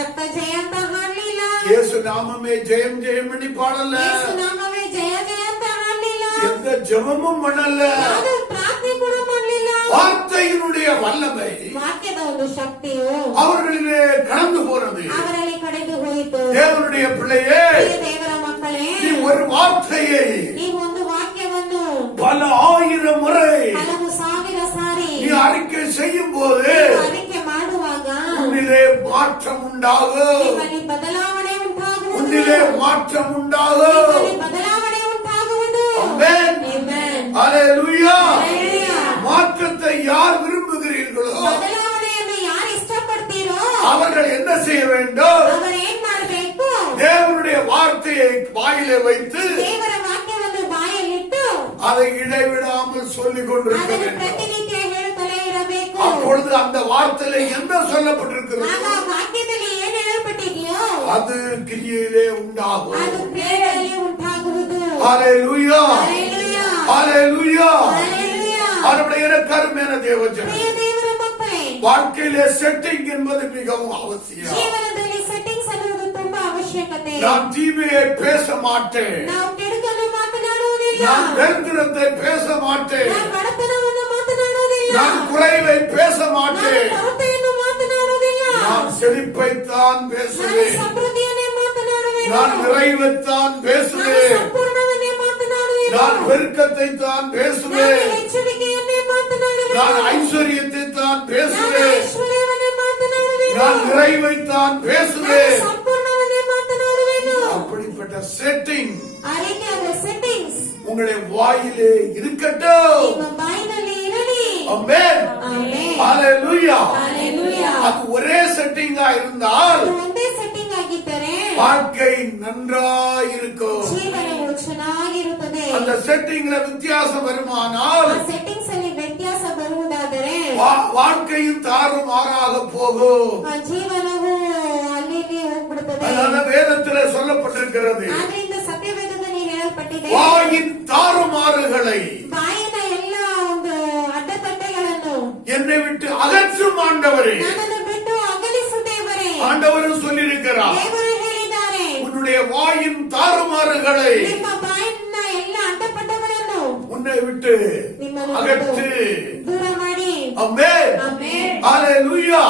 ರಕ್ತ ಜಯ ಅಂತ ಹಾಡಲಿಲ್ಲ. இயேசு நாமமே ஜெயம் ஜெயம் பண்ணி பாடல, ಯೇಸು ನಾಮವೇ ಜಯ ಜಯ ಅಂತ ಹಾಡಲಿಲ್ಲ. எந்த ஜெபமும் பண்ணல. ಯಾವುದೇ ಪ್ರಾರ್ಥನೆ ಕೂಡ ಮಾಡಲಿಲ್ಲ. வார்த்தையினுடைய வல்லமை ವಾಕ್ಯದ ಒಂದು ಶಕ್ತಿಯು அவர்களிலே கடந்து போனது. ಅವರಲ್ಲಿ ಕಡೆದು ಹೋಯಿತು. தேவனுடைய பிள்ளையே, ಪ್ರಿಯ ದೇವರ ಮಕ್ಕಳೇ, நீ ஒரு வார்த்தையை ಈ ಒಂದು ವಾಕ್ಯವನ್ನು பல 1000 முறை ಹಲವು ಸಾವಿರ ಸಾರಿ நீ அறிக்கை செய்யும் போது ಅರಿಕೆ ಮಾಡುವಾಗ உன்னிலே மாற்றம் உண்டாகும். ನಿಮ್ಮಲ್ಲಿ ಬದಲಾವಣೆ ಉಂಟಾಗುವುದು. உன்னிலே மாற்றம் உண்டாகும். ನಿಮ್ಮಲ್ಲಿ ಬದಲಾವಣೆ ಉಂಟಾಗುವುದು. ஆமென். Amen. ஹalleluya. Hallelujah. மாற்றத்தை யார் விரும்புகிறீர்களோ ಬದಲಾವಣೆಯನ್ನು ಯಾರು ಇಷ್ಟಪಡ್ತೀರೋ அவர்கள் என்ன செய்ய வேண்டும்? ಅವರು ಏನ್ ಮಾಡಬೇಕು? தேவனுடைய வார்த்தையை வாயிலே வைத்து ದೇವರ ವಾಕ್ಯವನ್ನು ಬಾಯಲ್ಲಿಟ್ಟು அதை இடைவிடாமல் சொல்லிக் கொண்டிருக்க ಅದನ್ನು வேண்டும். ಪ್ರತಿನಿತ್ಯ ಹೇಳುತ್ತಲೇ ಇರಬೇಕು. அப்பொழுது அந்த வார்த்தையில என்ன சொல்லப்பட்டிருக்கிறது ಆಗ ಆ ವಾಕ್ಯದಲ್ಲಿ ಏನ್ ಹೇಳಲ್ಪಟ್ಟಿದೆಯೋ அது கிரியையிலே உண்டாகும். ಅದು ಕ್ರಿಯೆಗಳಲ್ಲಿ ಉಂಟಾಗುವುದು. ஹalleluya. Hallelujah. ஹalleluya. Hallelujah. அவருடைய கருமையான தேவஜனம், ಪ್ರಿಯ ದೇವರ ಮಕ್ಕಳೇ, வாழ்க்கையிலே செட்டிங் என்பது மிகவும் அவசியம். ಜೀವನದಲ್ಲಿ ಸೆಟ್ಟಿಂಗ್ಸ್ ಅನ್ನೋದು ತುಂಬಾ ಅವಶ್ಯಕತೆ. நான் தீமையை பேச மாட்டேன், ನಾವು ಕೆಡುಕನ್ನು ಮಾತನಾಡುವುದಿಲ್ಲ. நான் தரித்திரத்தை பேச மாட்டேன், ನಾವು ಬಡತನವನ್ನು ಮಾತನಾಡುವುದಿಲ್ಲ. நான் குறைவை பேச ನಾನು மாட்டேன், ಕೊರತೆಯನ್ನು ಮಾತನಾಡುವುದಿಲ್ಲ. நான் செழிப்பைத்தான் ನಾನು பேசுவேன், ಸಮೃದ್ಧಿಯನ್ನೇ ಮಾತನಾಡುವೆನು. நான் நிறைவைத்தான் ನಾನು பேசுவேன், ಸಂಪೂರ್ಣವನ್ನೇ ಮಾತನಾಡುವೆನು. நான் பெருக்கத்தை தான் ನಾನು பேசுவேன், ಹೆಚ್ಚುವಿಕೆಯನ್ನೇ ಮಾತನಾಡುವೆನು. நான் ஐஸ்வர்யத்தை தான் ನಾನು பேசுவேன், ಐಶ್ವರ್ಯವನ್ನೇ ಮಾತನಾಡುವೆನು. நான் நிறைவை தான் ನಾನು பேசுவேன். ಸಂಪೂರ್ಣವನ್ನೇ ಮಾತನಾಡುವೆನು. அப்படிப்பட்ட செட்டிங் ಆ ರೀತಿಯಾದ ಸೆಟ್ಟಿಂಗ್ಸ್ உங்களுடைய வாயிலே இருக்கட்டும். ನಿಮ್ಮ ಬಾಯಿನಲ್ಲಿ ಇರಲಿ. ஆமென். ಆಮೆನ್. ஹalleluya. ಹಲ್ಲೆಲೂಯಾ. அது ஒரே செட்டிங்கா இருந்தால் ಅದು ಒಂದೇ ಸೆಟ್ಟಿಂಗ್ ಆಗಿದ್ದರೆ வாழ்க்கை நன்றாயிருக்கும். ಜೀವನವು ಚೆನ್ನಾಗಿರುತ್ತದೆ. அந்த செட்டிங்ல வித்தியாசம் வருமானால் ಆ ಸೆಟ್ಟಿಂಗ್ಸ್ ಅಲ್ಲಿ ವ್ಯತ್ಯಾಸ ಬರುವುದಾದರೆ வாழ்க்கையும் தாறுமாறாக போகும். ಆ ಜೀವನವು ಅಲ್ಲಿ ಹೋಗ್ಬಿಡುತ್ತದೆ. அதனால வேதத்திலே சொல்லப்பட்டிருக்கிறது, ಆದ್ರಿಂದ ಸತ್ಯವೇದದಲ್ಲಿ ಹೇಳಲ್ಪಟ್ಟಿದೆ, வாயின் தாறுமாறுகளை ಬಾಯಿನ ಎಲ್ಲ ಒಂದು ಅಡ್ಡತಟ್ಟೆಗಳನ್ನು என்னை விட்டு அகற்றும் ஆண்டவரே. ನನ್ನನ್ನು ಬಿಟ್ಟು ಅಗಲಿಸು ದೇವರೇ. ஆண்டவரும் சொல்லியிருக்கிறார், ದೇವರು ಹೇಳಿದ್ದಾರೆ, உன்னுடைய வாயின் தாறுமாறுகளை ನಿಮ್ಮ ಬಾಯಿನ ಎಲ್ಲ ಅಡ್ಡಪಟ್ಟಗಳನ್ನು உன்னை விட்டு ನಿಮ್ಮನ್ನು அகற்று. ಬಿಟ್ಟು ದೂರ ಮಾಡಿ. ஆமென். ಆಮೆನ್. ஹalleluya.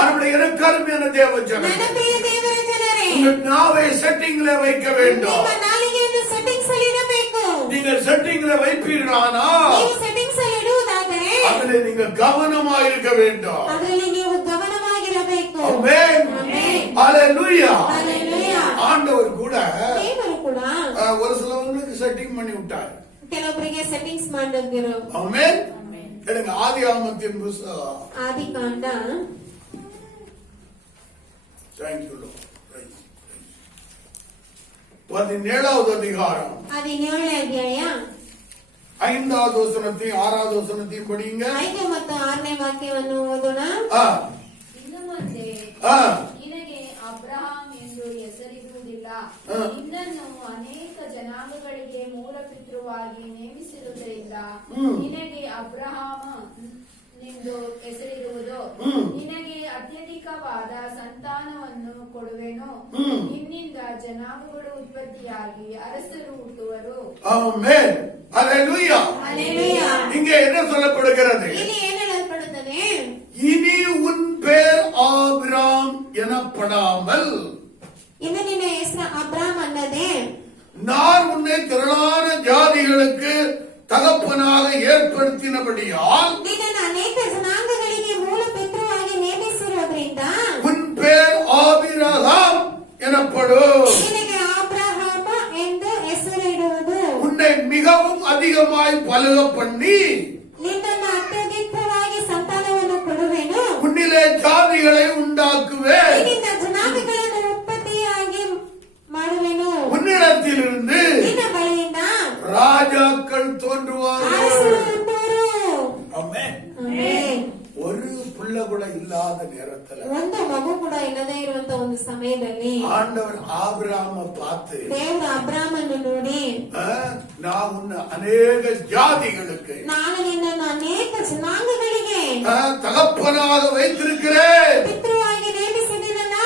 அவருடைய கருமையான தேவ ஜனமே, ನನ್ನ ಪ್ರಿಯ ದೇವರ ಜನರೇ, உங்கள் நாவை செட்டிங்ல வைக்க வேண்டும். ನಿಮ್ಮ ನಾಲಿಗೆಯನ್ನು ಸೆಟ್ಟಿಂಗ್ಸ್ ಅಲ್ಲಿ ಇಡಬೇಕು. நீங்கள் செட்டிங்ல வைப்பீர்களானால் ನೀವು ಸೆಟ್ಟಿಂಗ್ಸ್ ಅಲ್ಲಿ ಇಡುವುದಾದರೆ அதிலே நீங்கள் நீங்க கவனமா இருக்க வேண்டும். ಅದರಲ್ಲಿ ನೀವು ಗಮನವಾಗಿರಬೇಕು. ஆமென். ಆಮೆನ್. ஹalleluya. ಹಲ್ಲೆಲೂಯಾ. ஆண்டவர் கூட ದೇವರು ಕೂಡ ஒரு சிலவங்களுக்கு செட்டிங் பண்ணி விட்டார். ಕೆಲವೊಬ್ಬರಿಗೆ ಸೆಟ್ಟಿಂಗ್ಸ್ ಮಾಡಿದ್ರು. ஆமென். எடுங்க ஆதியாகமத்தின் புத்தகம். ಆದಿಕಾಂಡ Thank you Lord. 17வது அதிகாரம் 17ನೇ ಅಧ್ಯಾಯ 5வது வசனத்தையும் 6வது வசனத்தையும் படிங்க. 5 ಮತ್ತು 6ನೇ ವಾಕ್ಯವನ್ನು ಓದೋಣ. ಇನ್ನು ಮುಂದೆ ஆ ನಿನಗೆ ಅಬ್ರಹಾಂ ಎಂದು ಹೆಸರಿಡುವುದಿಲ್ಲ, ನಿನ್ನನ್ನು ಅನೇಕ ಜನಾಂಗಗಳಿಗೆ ಮೂಲಪಿತೃವಾಗಿ ನೇಮಿಸಿರುವುದರಿಂದ ನಿನಗೆ ಅಬ್ರಹಾಮ ಎಂದು ಹೆಸರಿಡುವುದು. ನಿನಗೆ ಅತ್ಯಧಿಕವಾದ ಸಂತಾನವನ್ನು ಕೊಡುವೆನು, ನಿನ್ನಿಂದ ಜನಾಂಗಗಳು ಉತ್ಪತ್ತಿಯಾಗಿ ಅರಸರು ಹುಟ್ಟುವರು. ஆமென். ஹalleluya. ಹಲ್ಲೆಲೂಯಾ. இங்கே என்ன சொல்லப்படுகிறது? ಇಲ್ಲಿ ಏನು ಹೇಳಲ್ಪಡುತ್ತದೆ? இனி உன் பேர் ஆபிராம் எனப்படாமல் ಇನ್ನು ನಿನ್ನ ಹೆಸರು ಅಬ್ರಾಮ್ ಅನ್ನದೆ நான் உன்னை திரளான ஜாதிகளுக்கு தகப்பனாக ஏற்படுத்தினபடியால் ನಿನ್ನನ್ನು ಅನೇಕ ಜನಾಂಗಗಳಿಗೆ ಮೂಲ ಪಿತೃವಾಗಿ ನೇಮಿಸಿರೋದ್ರಿಂದ உன் பேர் ஆபிரகாம் எனப்படும். ನಿನಗೆ ಅಬ್ರಹಾಮ ಎಂದು ಹೆಸರಿಡುವುದು. உன்னை மிகவும் அதிகமாய் பலுக பண்ணி ನಿನ್ನನ್ನು ಅತ್ಯಧಿಕವಾಗಿ ಸಂತಾನವನ್ನು ಕೊಡುವೆನು, உன்னிலே ஜாதிகளை உண்டாக்குவேன். ನಿನ್ನಿಂದ ಜನಾಂಗಗಳನ್ನು ಉತ್ಪತ್ತಿಯಾಗಿ ಮಾಡುವೆನು, உன்னிடத்திலிருந்து ನಿನ್ನ ಬಳಿಯಿಂದ ராஜாக்கள் தோன்றுவார்கள். ಅರಸರು ಹುಟ್ಟುವರು. ஆமென். ಆಮೆನ್. ஒரு பிள்ளை கூட இல்லாத நேரத்துல ಒಂದು ಮಗು ಕೂಡ ಇಲ್ಲದೆ ಇರುವಂತ ಒಂದು ಸಮಯದಲ್ಲಿ ஆண்டவர் ஆபிரகாமை பார்த்து ದೇವರು ಅಬ್ರಾಮನ್ನು ನೋಡಿ, நான் உன்னை அநேக ஜாதிகளுக்கு ನಾನು ನಿನ್ನನ್ನು ಅನೇಕ ಜನಾಂಗಗಳಿಗೆ தகப்பனாக வைத்திருக்கிறேன், ಪಿತೃವಾಗಿ ನೇಮಿಸಿದ್ದೀನಲ್ಲ,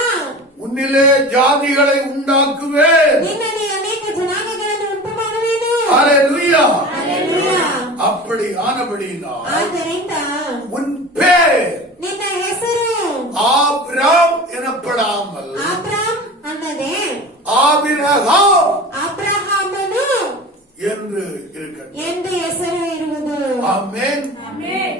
உன்னிலே ஜாதிகளை உண்டாக்குவேன். ನಿನ್ನಲ್ಲಿ ಅನೇಕ ಜನಾಂಗಗಳನ್ನು ಉಂಟು ಮಾಡುವೆನು. ஹalleluya. ಹಲ್ಲೆಲೂಯಾ. அப்படி ஆனபடியினால் ಆದ್ದರಿಂದ உன் பேர் ನಿನ್ನ ಹೆಸರು ஆபிராம் எனப்படாமல் ಅಬ್ರಾಮ್ ಅನ್ನದೆ ஆபிரகாம் ಅಬ್ರಹಾಮನು என்று இருக்கட்டும். ಎಂದು ಹೆಸರು ಇರುವುದು. ஆமென்.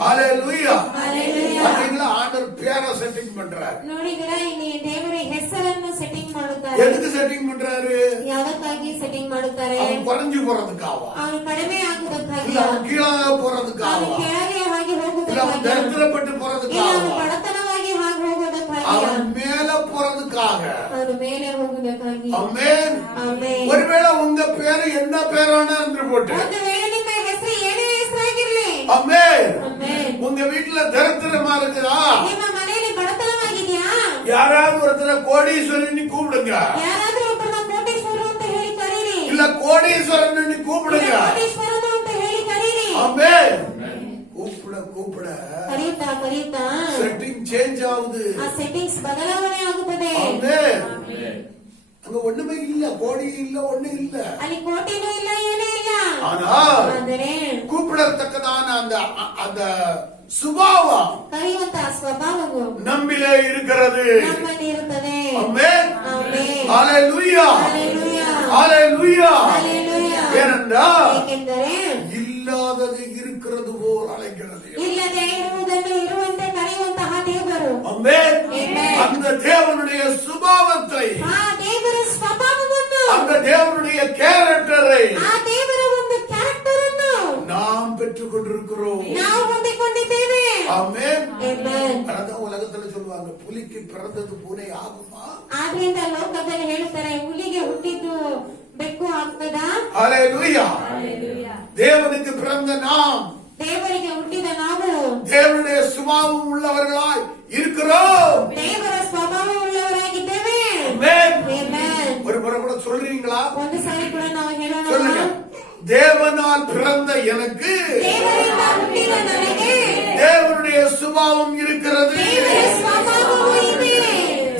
ஹalleluya. ಹಲ್ಲೆಲೂಯಾ. பாத்தீங்களா, ஆண்டவர் பேரை செட்டிங் பண்றாரு. ನೋಡಿದ್ರ ಇಲ್ಲಿ ದೇವರ ಹೆಸರನ್ನು ಸೆಟ್ಟಿಂಗ್ ಮಾಡುತ್ತಾರೆ. எதுக்கு செட்டிங் பண்றாரு? ಯಾವಕ್ಕಾಗಿ ಸೆಟ್ಟಿಂಗ್ ಮಾಡುತ್ತಾರೆ? அவன் குறைஞ்சு போறதுக்காவா, ಅವನು ಕಡಿಮೆ ಆಗುವುದಕ್ಕಾಗಿ, இல்ல அவன் கீழாக ಅವನು போறதுக்காவா, ಕೆಳಗೆ ಆಗಿ இல்ல அவன் ಹೋಗುವುದಕ್ಕಾಗಿ, தரித்திரப்பட்டு ಇಲ್ಲ ಅವನು போறதுக்காவா, ಬಡತನವಾಗಿ ಆಗಿ ಹೋಗುವುದಕ್ಕಾಗಿ, அவன் மேல போறதுக்காக. ಅವನು ಮೇಲೆ ಹೋಗುವುದಕ್ಕಾಗಿ. ஆமென். ಆಮೆನ್. ஒருவேளை உங்க பேரு என்ன பேரான இருந்து போட்டு, ಒಂದು ವೇಳೆ ನಿಮ್ಮ ಹೆಸರು ಏನೇ ಹೆಸರಾಗಿರ್ಲಿ, ஆமென், ಆಮೆನ್, உங்க வீட்டுல தரித்திரமா இருக்குதா, ನಿಮ್ಮ ಮನೆಯಲ್ಲಿ ಬಡತನವಾಗಿದ್ಯಾ, யாராவது ஒருத்தர கோடீஸ்வரன் கூப்பிடுங்க, ಯಾರಾದ್ರೂ ಒಬ್ಬರನ್ನ ಕೋಟೇಶ್ವರ ಅಂತ ಹೇಳಿ ಕರೀರಿ, இல்ல கோடீஸ்வரன் கூப்பிடுங்க. ಕೋಟೇಶ್ವರನು ಅಂತ ಹೇಳಿ ಕರೀರಿ. ஆமென். கூப்பிட கூப்பிட ಕರೀತಾ ಕರೀತಾ செட்டிங் சேஞ்ச் ஆகுது. ಆ ಸೆಟ್ಟಿಂಗ್ಸ್ ಬದಲಾವಣೆ ಆಗುತ್ತದೆ. ஆமென். அங்க ஒண்ணுமே இல்ல, கோடி இல்ல, ஒண்ணு இல்ல. ಅಲ್ಲಿ ಕೋಟೆನೂ ಇಲ್ಲ, ಏನೇ ಇಲ್ಲ. ஆனால் ಆದರೆ கூப்பிடத்தக்கதான அந்த அந்த சுபாவம் ಕರೆಯುವಂತ ಸ್ವಭಾವವು நம்மிலே இருக்கிறது. ನಮ್ಮಲ್ಲಿ ಇರುತ್ತದೆ. ஆமென். ಆಮೆನ್. ஹalleluya. ಹಲ್ಲೆಲೂಯಾ. ஹalleluya. ಹಲ್ಲೆಲೂಯಾ. ஏனென்றால் ಏಕೆಂದರೆ இல்லாதது இருக்கிறது போல் அழைக்கிறது. ಇಲ್ಲದೆ ಇರುವುದನ್ನು ಇರುವಂತೆ ಕರೆಯುವಂತಹ ದೇವರು. ஆமென். ஆமென். அந்த தேவனுடைய சுபாவத்தை, ಆ ದೇವರ ಸ್ವಭಾವವನ್ನು, அந்த தேவனுடைய கேரக்டரை ಆ ದೇವರ ಒಂದು ಕ್ಯಾರೆಕ್ಟರ್ ಅನ್ನು நாம் பெற்றுக் கொண்டிருக்கிறோம். ನಾವು ಹೊಂದಿಕೊಂಡಿದ್ದೇವೆ. ஆமென். ಆಮೆನ್. அதான் உலகத்துல சொல்லுவாங்க, புலிக்கு பிறந்தது பூனை ஆகுமா? ಆದ್ರಿಂದ ಲೋಕದಲ್ಲಿ ಹೇಳ್ತಾರೆ, ಹುಲಿಗೆ ಹುಟ್ಟಿದ್ದು ಬೆಕ್ಕು ಆಗ್ತದಾ? ஹalleluya. தேவனுக்கு பிறந்த நாம் ದೇವರಿಗೆ ಹುಟ್ಟಿದ ನಾವು தேவனுடைய சுபாவம் உள்ளவர்களாய் இருக்கிறோம். ದೇವರ ಸ್ವಭಾವ ಉಳ್ಳವರಾಗಿದ್ದೇವೆ. ஆமென். ಆಮೆನ್. ஒரு முறை கூட சொல்றீங்களா? ಒಂದು ಸಾರಿ ಕೂಡ ನಾವು ಹೇಳೋಣ, சொல்லுங்க. தேவனால் பிறந்த எனக்கு ದೇವರಿಂದ ಹುಟ್ಟಿದ ನನಗೆ தேவனுடைய சுபாவம் இருக்கிறது. ದೇವರ ಸ್ವಭಾವವೂ ಇದೆ.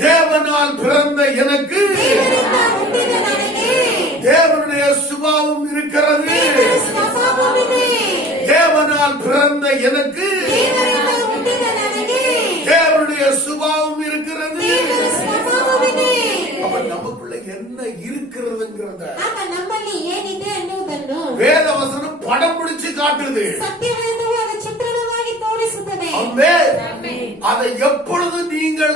தேவனால் பிறந்த எனக்கு ದೇವರಿಂದ ಹುಟ್ಟಿದ ನನಗೆ தேவனுடைய சுபாவம் இருக்கிறது. ದೇವರ ಸ್ವಭಾವವಿದೆ. தேவனால் பிறந்த எனக்கு ದೇವರಿಂದ ಹುಟ್ಟಿದ ನನಗೆ தேவனுடைய சுபாவம் இருக்கிறது. ದೇವರ ಸ್ವಭಾವವಿದೆ. அப்ப நமக்குள்ள என்ன இருக்கிறதுங்கிறத ಆಗ ನಮ್ಮಲ್ಲಿ ಏನಿದೆ ಅನ್ನುವುದನ್ನು வேத வசனம் படம் பிடிச்சு காட்டுது. ಸತ್ಯವೇದವು ಅದು ಚಿತ್ರಣವಾಗಿ ತೋರಿಸುತ್ತದೆ. அதை எப்பொழுது நீங்கள்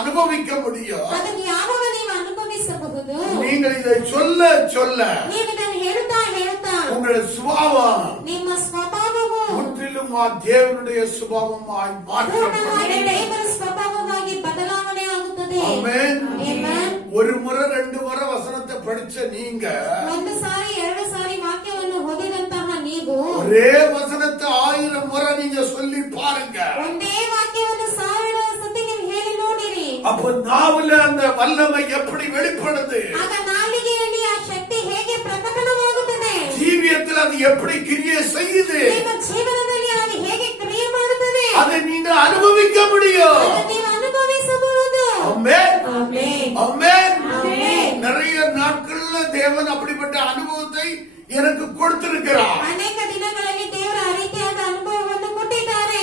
அனுபவிக்க முடியும்? ಅದನ್ನು ಯಾವಾಗ ನೀವು ಅನುಭವಿಸಬಹುದು? நீங்கள் இதை சொல்ல சொல்ல ನೀವು ಇದನ್ನು ಹೇಳುತ್ತಾ ಹೇಳುತ್ತಾ உங்களுடைய சுபாவம் ನಿಮ್ಮ ಸ್ವಭಾವವು முற்றிலும் தேவனுடைய சுபாவமாய் ಪೂರ್ಣವಾಗಿ மாற்றப்படும். ದೇವರ ಸ್ವಭಾವವಾಗಿ ಬದಲಾವಣೆ ಆಗುತ್ತದೆ. ஆமென். ಆಮೆನ್. ஒரு முறை 2 முறை வசனத்தை படிச்ச நீங்க ಒಂದು ಸಾರಿ ಎರಡು ಸಾರಿ ವಾಕ್ಯವನ್ನು ಓದಿದಂತಹ ನೀವು ஒரே வசனத்தை 1000 முறை நீங்க சொல்லி பாருங்க. ಒಂದೇ ವಾಕ್ಯವನ್ನು 1000 ಸತಿ ನೀವು ಹೇಳಿ ನೋಡಿರಿ. அப்ப நாவுல அந்த வல்லமை எப்படி வெளிப்படுது? ಆಗ ನಾಲಿಗೆಯಲ್ಲಿ ಆ ಶಕ್ತಿ ಹೇಗೆ ಪ್ರಕಟವಾಗುತ್ತದೆ? ஜீவியத்தில் அது எப்படி கிரியை செய்யுது? ನಿಮ್ಮ ಜೀವನದಲ್ಲಿ ಅದು ಹೇಗೆ ಕ್ರಿಯೆ ಮಾಡುತ್ತದೆ? அதை நீங்க அனுபவிக்க முடியும். ಅದನ್ನು ನೀವು ಅನುಭವಿಸಬಹುದು. ஆமென். ಆಮೆನ್. ஆமென். ஆமென். நிறைய நாட்கள்ல தேவன் அப்படிப்பட்ட அனுபவத்தை எனக்கு கொடுத்திருக்கிறார். ಅನೇಕ ದಿನಗಳಲ್ಲಿ ದೇವರ ಆ ರೀತಿಯಾದ ಅನುಭವವನ್ನು ಕೊಟ್ಟಿದ್ದಾರೆ.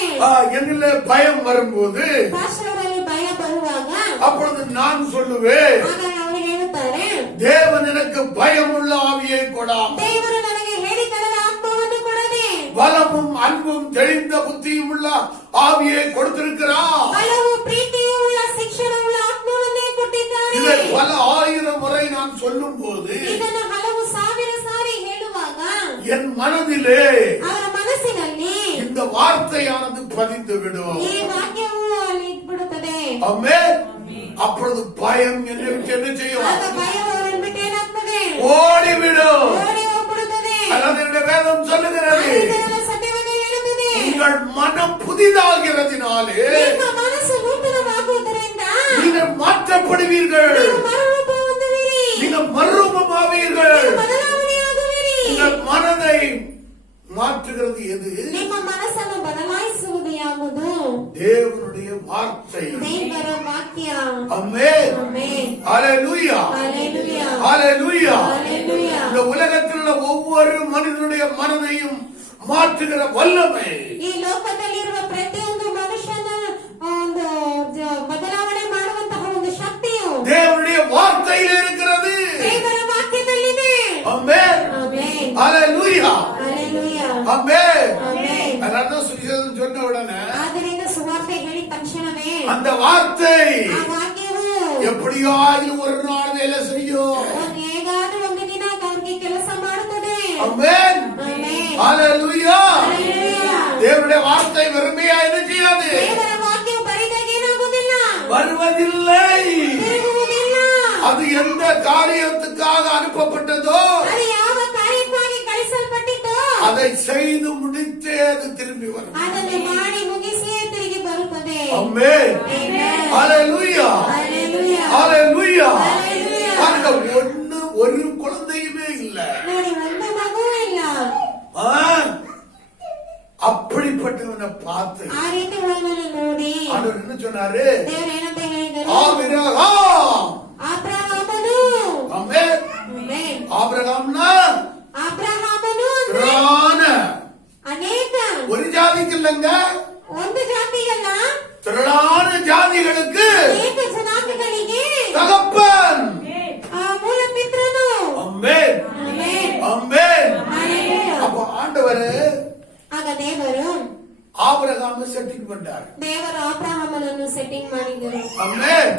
என்னில பயம் வரும்போது ಪಾಸ್ಟರಲ್ಲಿ ಭಯ ಬರುವಾಗ அப்பொழுது நான் சொல்லுவேன், ಆಗ ಅವರು ಹೇಳುತ್ತಾರೆ, தேவன் எனக்கு பயமுள்ள ஆவியை கொடாம ದೇವರು ನನಗೆ ಹೇಳಿಕೊಳ್ಳದ ಆತ್ಮವನ್ನು ಕೊಡದೆ பலமும் அன்பும் தெளிந்த புத்தியும் உள்ள ஆவியை கொடுத்திருக்கிறார். ಬಲವು ಪ್ರೀತಿಯೂ ಉಳ್ಳ ಶಿಕ್ಷಣವುಳ್ಳ ಆತ್ಮವನ್ನೇ ಕೊಟ್ಟಿದ್ದಾರೆ. இதை பல 1000 முறை நான் சொல்லும் போது ಇದನ್ನು ಹಲವು ಸಾವಿರ ಸಾರಿ ಹೇಳುವಾಗ என் மனதிலே ಅವರ ಮನಸ್ಸಿನಲ್ಲಿ இந்த வார்த்தையானது பதிந்து விடும். ಈ ವಾಕ್ಯವು ಅಲ್ಲಿ ಇದ್ಬಿಡುತ್ತದೆ. ஆமென். அப்பொழுது பயம் என்னை விட்டு என்ன செய்யும்? ಆಗ ಭಯ ಅವರನ್ನು ಬಿಟ್ಟು ಏನಾಗ್ತದೆ? ஓடிவிடும். ಓಡಿ ಹೋಗ್ಬಿಡುತ್ತದೆ. அதாவது என்னுடைய வேதம் சொல்லுகிறது, ಇದರ ಸತ್ಯವನ್ನು ಹೇಳುತ್ತದೆ. உங்கள் மனம் புதிதாகிறதினாலே ನಿಮ್ಮ ಮನಸ್ಸು ನೂತನವಾಗುವುದರಿಂದ நீங்கள் மாற்றப்படுவீர்கள். ನೀವು ಮರುರೂಪ ಹೊಂದುವಿರಿ. நீங்கள் மறுரூபமாவீர்கள். ನೀವು ಬದಲಾವಣೆಯಾಗುವಿರಿ. உங்கள் மனதை மாற்றுகிறது எது? ನಿಮ್ಮ ಮನಸ್ಸನ್ನು ಬದಲಾಯಿಸುವುದು ಯಾವುದು? தேவனுடைய வார்த்தை. ದೇವರ ವಾಕ್ಯ. ஆமென். ಆಮೆನ್. ஹalleluya. ஹalleluya. ஹalleluya. ஹalleluya. இந்த உலகத்தில் உள்ள ஒவ்வொரு மனிதனுடைய மனதையும் மாற்றுகிற வல்லமை ಈ ಲೋಕದಲ್ಲಿರುವ ಪ್ರತಿಯೊಂದು ಮನುಷ್ಯನ ಒಂದು ಬದಲಾವಣೆ ಮಾಡುವಂತಹ ಒಂದು ಶಕ್ತಿಯು தேவனுடைய வார்த்தையில் இருக்கிறது. ದೇವರ ವಾಕ್ಯದಲ್ಲಿದೆ. ஆமென். ಆಮೆನ್. ஹalleluya. ಹalleluya. ஆமென். ಆಮೆನ್. அதான் சுவிசேஷம் சொன்ன உடனே ಆದ್ದರಿಂದ ಸುವಾರ್ತೆ ಹೇಳಿದ ತಕ್ಷಣವೇ அந்த வார்த்தை ಆ ವಾಕ್ಯವು எப்படியோ ஆகிலும் ஒரு நாள் வேலை செய்யும். ಹೇಗಾದ್ರೂ ಒಂದು ದಿನ ಅವ್ರಿಗೆ ಕೆಲಸ ಮಾಡುತ್ತದೆ. ஆமென். ಆಮೆನ್. ஹalleluya. ಹalleluya. தேவனுடைய வார்த்தை வெறுமையா என்ன செய்யாது? ದೇವರ ವಾಕ್ಯವು ಬರಿದಾಗ ಏನಾಗುವುದಿಲ್ಲ, வருவதில்லை. ತಿರುಗುವುದಿಲ್ಲ. அது எந்த காரியத்துக்காக அனுப்பப்பட்டதோ ಅದು ಯಾವ ಕಾರ್ಯಕ್ಕಾಗಿ ಕಳಿಸಲ್ಪಟ್ಟಿದ್ದೋ அதை செய்து முடித்தே அது திரும்பி வரும். ಅದನ್ನು ಮಾಡಿ ಮುಗಿಸಿಯೇ ತಿರುಗಿ ಬರುತ್ತದೆ. ஆமென். ಆಮೆನ್. ஹalleluya. ಹalleluya. ஹalleluya. ஹalleluya. பாருங்க, ஒரு குழந்தையுமே இல்ல. ನೋಡಿ, ಒಂದು ಮಗುವೂ ಇಲ್ಲ. ஆ, அப்படிப்பட்டவனை பார்த்து ಆ ರೀತಿ ಒಬ್ಬನನ್ನು ನೋಡಿ ஆண்டவர் என்ன சொன்னாரு? ದೇವರು ಏನಂತ ಹೇಳಿದರು? ஆபிரகாம். ಅಬ್ರಹಾಮನು. ஆமென். ಆಮೆನ್. ஆபிரகாம்னா ಅಬ್ರಹಾಮನು ಅಂದ್ರೆ திரளான ಅನೇಕ, ஒரு ஜாதிக்கு இல்லைங்க, ಒಂದು ಜಾತಿಯಲ್ಲ, திரளான ஜாதிகளுக்கு ಅನೇಕ ಜನಾಂಗಗಳಿಗೆ தகப்பன். ಮೂಲ ಪಿತೃನು. ஆமென். ಆಮೆನ್. ஆமென். ಹalleluya. அப்ப ஆண்டவர் ಆಗ ದೇವರು ஆபிரகாமை செட்டிங் பண்ணார். ದೇವರು ಅಬ್ರಹಾಮನನ್ನು ಸೆಟ್ಟಿಂಗ್ ಮಾಡಿದರು. ஆமென்.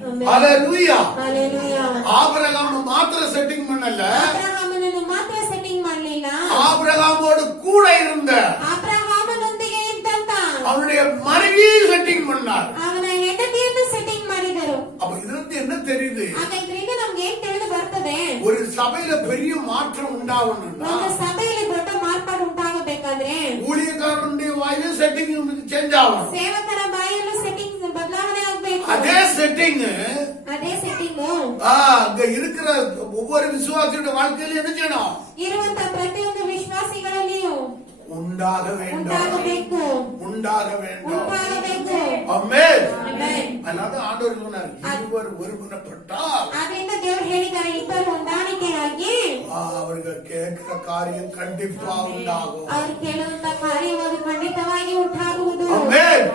ಆಮೆನ್. ஹalleluya. ಹalleluya. ஆபிரகாம் மாத்திர செட்டிங் பண்ணல, ಅಬ್ರಹಾಮನನ್ನು ಮಾತ್ರ ಸೆಟ್ಟಿಂಗ್ ಮಾಡಲಿಲ್ಲ, ஆபிரகாமோடு கூட இருந்த ಅಬ್ರಹಾಮನೊಂದಿಗೆ ಇದ್ದಂತ அவனுடைய மனைவியை செட்டிங் பண்ணார். ಅವನ ಹೆಂಡತಿಯನ್ನು ಸೆಟ್ಟಿಂಗ್ ಮಾಡಿದರು. அப்ப இதுல இருந்து என்ன தெரியுது? ಆಗ ಇದರಿಂದ ನಮ್ಗೆ ಏನ್ ತಿಳಿದು ಬರ್ತದೆ? ஒரு சபையில பெரிய மாற்றம் உண்டாகணும்னா ಒಂದು ಸಭೆಯಲ್ಲಿ ದೊಡ್ಡ ಮಾರ್ಪಾಡು ಉಂಟಾಗಬೇಕಾದ್ರೆ ஊழியக்காரனுடைய வாயிலும் செட்டிங் சேஞ்ச் ஆகணும். ಸೇವಕರ ಬಾಯಲ್ಲೂ ಸೆಟ್ಟಿಂಗ್ ಬದಲಾವಣೆ ಆಗ್ಬೇಕು. அதே செட்டிங் ಅದೇ ಸೆಟ್ಟಿಂಗ್ அங்க இருக்கிற ஒவ்வொரு விசுவாசியோட வாழ்க்கையில என்ன செய்யணும்? ಇರುವಂತ ಪ್ರತಿಯೊಂದು ವಿಶ್ವಾಸಿಗಳಲ್ಲಿಯೂ உண்டாக வேண்டும். ಉಂಟಾಗಬೇಕು. உண்டாக வேண்டும். ಉಂಟಾಗಬೇಕು. ஆமென். ಆಮೆನ್. அதனால ஆண்டவர் சொன்னார், இருவர் ஒருமனப்பட்டால் ಆದ್ರಿಂದ ದೇವರು ಹೇಳಿದ್ದಾರೆ, ಇಬ್ಬರು ಹೊಂದಾಣಿಕೆಯಾಗಿ அவர்கள் கேட்கிற காரியம் கண்டிப்பா உண்டாகும். ಅವರು ಕೇಳುವಂತ ಕಾರ್ಯವಾದ ಖಂಡಿತವಾಗಿ ಉಂಟಾಗುವುದು. ஆமென்.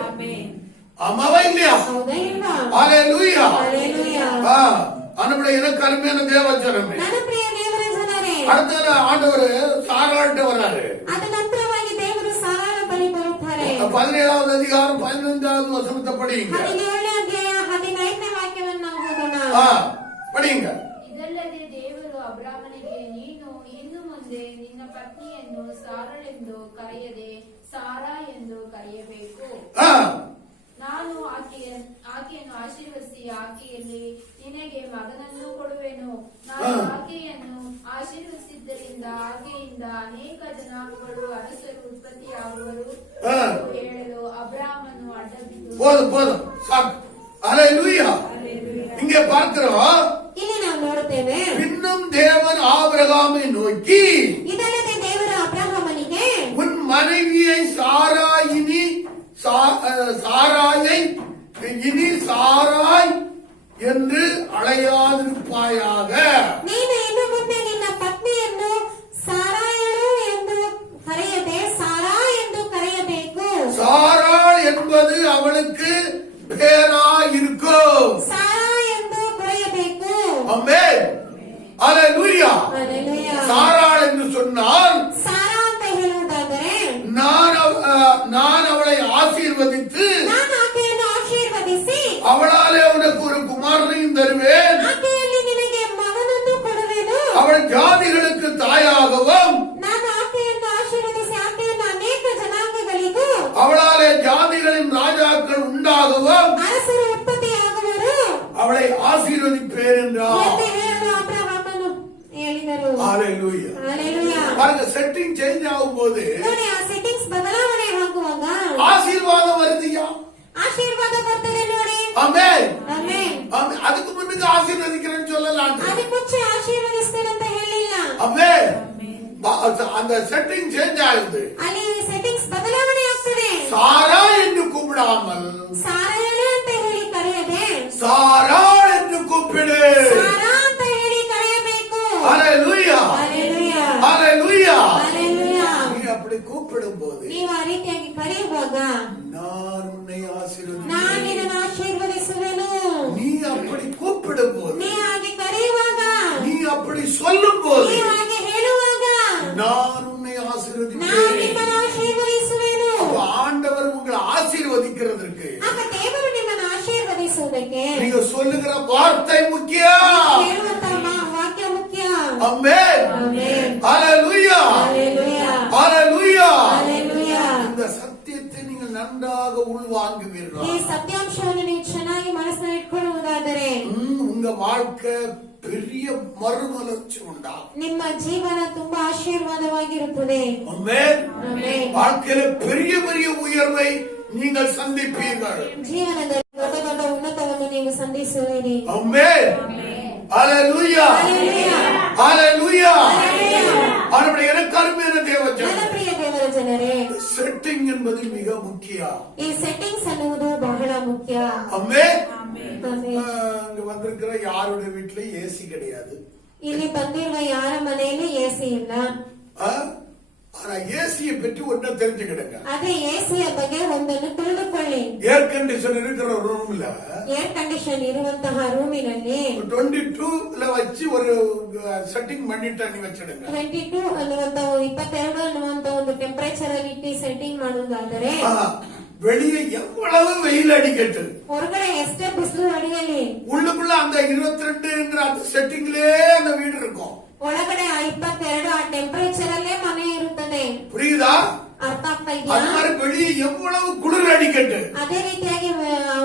ஆமாவா இல்லையா? ಹೌದಾ ಇಲ್ವಾ? ஹalleluya. ಹalleluya. அனுபவ எனக்கு அருமையான தேவச்சரமே. ನನ್ನ ಪ್ರಿಯ ದೇವರ ಜನರೇ, அடுத்த ஆண்டவர் சாராட்ட வர்றாரு. ಅದ ನಂತರವಾಗಿ ದೇವರು ಸಾರಾಳ ಬಳಿ ಬರುತ್ತಾರೆ. 17வது அதிகாரம் 15வது வசனத்தை படிங்க. 17ನೇ ಅಧ್ಯಾಯ 15ನೇ ವಾಕ್ಯವನ್ನು ನಾವು ಓದೋಣ. படிங்க. ಇದಲ್ಲದೆ ದೇವರು ಅಬ್ರಾಮನಿಗೆ, ನೀನು ಇನ್ನು ಮುಂದೆ ನಿನ್ನ ಪತ್ನಿಯನ್ನು ಸಾರಳೆಂದು ಕರೆಯದೆ ಸಾರಾ ಎಂದು ಕರೆಯಬೇಕು. ನಾನು ಆಕೆಯನ್ನು ಆಶೀರ್ವದಿಸಿ ಆಕೆಯಲ್ಲಿ ನಿನಗೆ ಮಗನನ್ನು ಕೊಡುವೆನು. ನಾನು ಆಕೆಯನ್ನು ಆಶೀರ್ವದಿಸಿದ್ದರಿಂದ ಆಕೆಯಿಂದ ಅನೇಕ ಜನಾಂಗಗಳು ಅರಸರು ಉತ್ಪತ್ತಿಯಾಗುವರು ಎಂದು ಹೇಳಲು ಅಬ್ರಾಮನು ಅಡ್ಡಬಿದ್ದು. போதும் சாக்கு. அல்லேலூயா. இங்கே பார்க்கிறோம், ಇಲ್ಲಿ ನಾವು ನೋಡುತ್ತೇವೆ, பின்னும் தேவன் ஆபிரகாமை நோக்கி, ಇದಲ್ಲದೆ ದೇವರು ಅಬ್ರಹಾಮನಿಗೆ, உன் மனைவியை சாராயை இனி சாராய் என்று அழையாதிருப்பாயாக. ನೀನು ಇನ್ನು ಮುಂದೆ ನಿನ್ನ ಪತ್ನಿಯನ್ನು ಸಾರಾಯಳು ಎಂದು ಕರೆಯದೆ ಸಾರಾ ಎಂದು ಕರೆಯಬೇಕು. சாராள் என்பது அவளுக்கு பேராயிருக்கும். ಸಾರಾ ಎಂದು ಕರೆಯಬೇಕು. ஆமென். அல்லேலூயா. ಹಲ್ಲೆಲೂಯಾ. சாராள் என்று சொன்னால், ಸಾರಾ ಅಂತ ಹೇಳುವುದಾದರೆ, நான் அவளை ஆசீர்வதித்து ನಾನು ಆಕೆಯನ್ನು ಆಶೀರ್ವದಿಸಿ அவளாலே உனக்கு ஒரு குமாரனையும் தருவேன். ಆಕೆಯಲ್ಲಿ ನಿನಗೆ ಮಗನನ್ನು ಕೊಡುವೆನು. அவள் ஜாதிகளுக்கு தாயாகவும் ನಾನು ಆಕೆಯನ್ನು ಆಶೀರ್ವದಿಸಿ ಆಕೆಯನ್ನು ಅನೇಕ ಜನಾಂಗಗಳಿಗೂ அவளாலே ஜாதிகளின் ராஜாக்கள் உண்டாகவும் ಅರಸರು ಉತ್ಪತ್ತಿಯಾಗುವರು அவளை ஆசீர்வதிப்பேன் என்றார். ಎಂದು ಹೇಳಲು ಅಬ್ರಹಾಮನು ಹೇಳಿದರು. ஹalleluya. ಹಲ್ಲೆಲೂಯಾ. பாருங்க, செட்டிங் சேஞ்ச் ஆகும்போது ನೋಡಿ, ಆ ಸೆಟ್ಟಿಂಗ್ಸ್ ಬದಲಾವಣೆ ಆಗುವಾಗ ஆசீர்வாதம் வருதுயா. ಆಶೀರ್ವಾದ ಬರ್ತದೆ ನೋಡಿ. ஆமென். ಆಮೆನ್. அதுக்கு முன்னுக்கு ஆசீர்வதிக்கிறேன்னு சொல்லலாம். ಅದಕ್ಕೆ ಮುಂಚೆ ಆಶೀರ್ವದಿಸ್ತೇನೆ ಅಂತ ಹೇಳಿಲ್ಲ. ஆமென். அந்த செட்டிங் சேஞ்ச் ஆகுது. ಅಲ್ಲಿ ಸೆಟ್ಟಿಂಗ್ಸ್ ಬದಲಾವಣೆ ಆಗ್ತದೆ. சாரா என்று கூப்பிடாமல் ಸಾರಾಯಳು ಅಂತ ಹೇಳಿ ಕರೆಯದೆ சாரா என்று கூப்பிடு. ಸಾರಾ ಅಂತ ಹೇಳಿ ಕರೆಯಬೇಕು. ஹalleluya. ಹಲ್ಲೆಲೂಯಾ. ஹalleluya. ಹಲ್ಲೆಲೂಯಾ. நீ அப்படி கூப்பிடும் போது ನೀವು ಆ ರೀತಿಯಾಗಿ ಕರೆಯುವಾಗ நான் உன்னை ನಾನು ஆசீர்வதிப்பேன். ನಿನ್ನನ್ನು ಆಶೀರ್ವದಿಸುವೆನು. நீ அப்படி கூப்பிடும் போது, ನೀ ಹಾಗೆ ಕರೆಯುವಾಗ, நீ அப்படி சொல்லும் போது, ನೀ ಹಾಗೆ ಹೇಳುವಾಗ நான் உன்னை ನಾನು ஆசீர்வதிப்பேன். ನಿಮ್ಮನ್ನು ಆಶೀರ್ವದಿಸುವೆನು. அப்ப ஆண்டவர் உங்களை ஆசீர்வதிக்கிறதற்கு ಆಗ ದೇವರು ನಿಮ್ಮನ್ನು ಆಶೀರ್ವದಿಸುವುದಕ್ಕೆ நீங்க சொல்லுகிற வார்த்தை முக்கியம். ಹೇಳುವಂತಹ ವಾಕ್ಯ ಮುಖ್ಯ. ஆமென். ಆಮೆನ್. ஹalleluya. ಹಲ್ಲೆಲೂಯಾ. ஹalleluya. ಹಲ್ಲೆಲೂಯಾ. இந்த சத்தியத்தை நீங்கள் நன்றாக உள்வாங்குவீர்கள். ಈ ಸತ್ಯಾಂಶವನ್ನು ನೀವು ಚೆನ್ನಾಗಿ ಮನಸ್ಸಿನಲ್ಲಿ ಇಟ್ಕೊಳ್ಳುವುದಾದರೆ உங்க வாழ்க்கை பெரிய மறுமலர்ச்சி உண்டாகும். ನಿಮ್ಮ ಜೀವನ ತುಂಬಾ ಆಶೀರ್ವಾದವಾಗಿರುತ್ತದೆ. ஆமென். ಆಮೆನ್. வாழ்க்கையில பெரிய பெரிய உயர்வை நீங்கள் சந்திப்பீர்கள். ಜೀವನದಲ್ಲಿ ದೊಡ್ಡ ದೊಡ್ಡ ಉನ್ನತವನ್ನು ನೀವು ಸಂಧಿಸುವಿರಿ. ஆமென். ஹalleluya. ಹಲ್ಲೆಲೂಯಾ. ஹalleluya. ಹಲ್ಲೆಲೂಯಾ. அவருடைய எனக்கு அருமையான தேவஜனமே, ನನ್ನ ಪ್ರಿಯ ದೇವರ ಜನರೇ, செட்டிங் என்பது மிக முக்கியம். ಈ ಸೆಟ್ಟಿಂಗ್ಸ್ ಅನ್ನುವುದು ಬಹಳ ಮುಖ್ಯ. ஆமென். ಆಮೆನ್. இங்க வந்திருக்கிற யாருடைய வீட்டுல ஏசி கிடையாது. ಇಲ್ಲಿ ಬಂದಿರುವ ಯಾರ ಮನೆಯಲ್ಲಿ ಎಸಿ ಇಲ್ಲ. ஆனா ஏசியை பற்றி ஒன்ன தெரிஞ்சுக்கிடுங்க. ಅದೇ ಎಸಿಯ ಬಗ್ಗೆ ಒಂದನ್ನು ತಿಳಿದುಕೊಳ್ಳಿ. ஏர் கண்டிஷன் இருக்கிற ரூம்ல ಏರ್ ಕಂಡೀಷನ್ ಇರುವಂತಹ ರೂಮಿನಲ್ಲಿ 22ல வச்சு ஒரு செட்டிங் பண்ணிட்டு நீ வச்சிடுங்க. 22 ಅನ್ನುವಂತ 22 ಅನ್ನುವಂತ ಒಂದು ಟೆಂಪರೇಚರ್ ಅಲ್ಲಿ ಇಟ್ಟು ಸೆಟ್ಟಿಂಗ್ ಮಾಡುವುದಾದರೆ வெளியே எவ்வளவு வெயில் அடிக்கட்டு, ಹೊರಗಡೆ ಎಷ್ಟೇ ಬಿಸಿಲು ಅಡಿಯಲ್ಲಿ உள்ளுக்குள்ள அந்த 22ங்கிற அந்த செட்டிங்லயே அந்த வீடு இருக்கும். ಒಳಗಡೆ ಆ 22 ಆ ಟೆಂಪರೇಚರ್ ಅಲ್ಲೇ ಮನೆ ಇರುತ್ತದೆ. புரியுதா? ಅರ್ಥ ಆಗ್ತಾ அது ಇದೆಯಾ? மாதிரி வெளியே எவ்வளவு குளிர் அடிக்கட்டு, ಅದೇ ರೀತಿಯಾಗಿ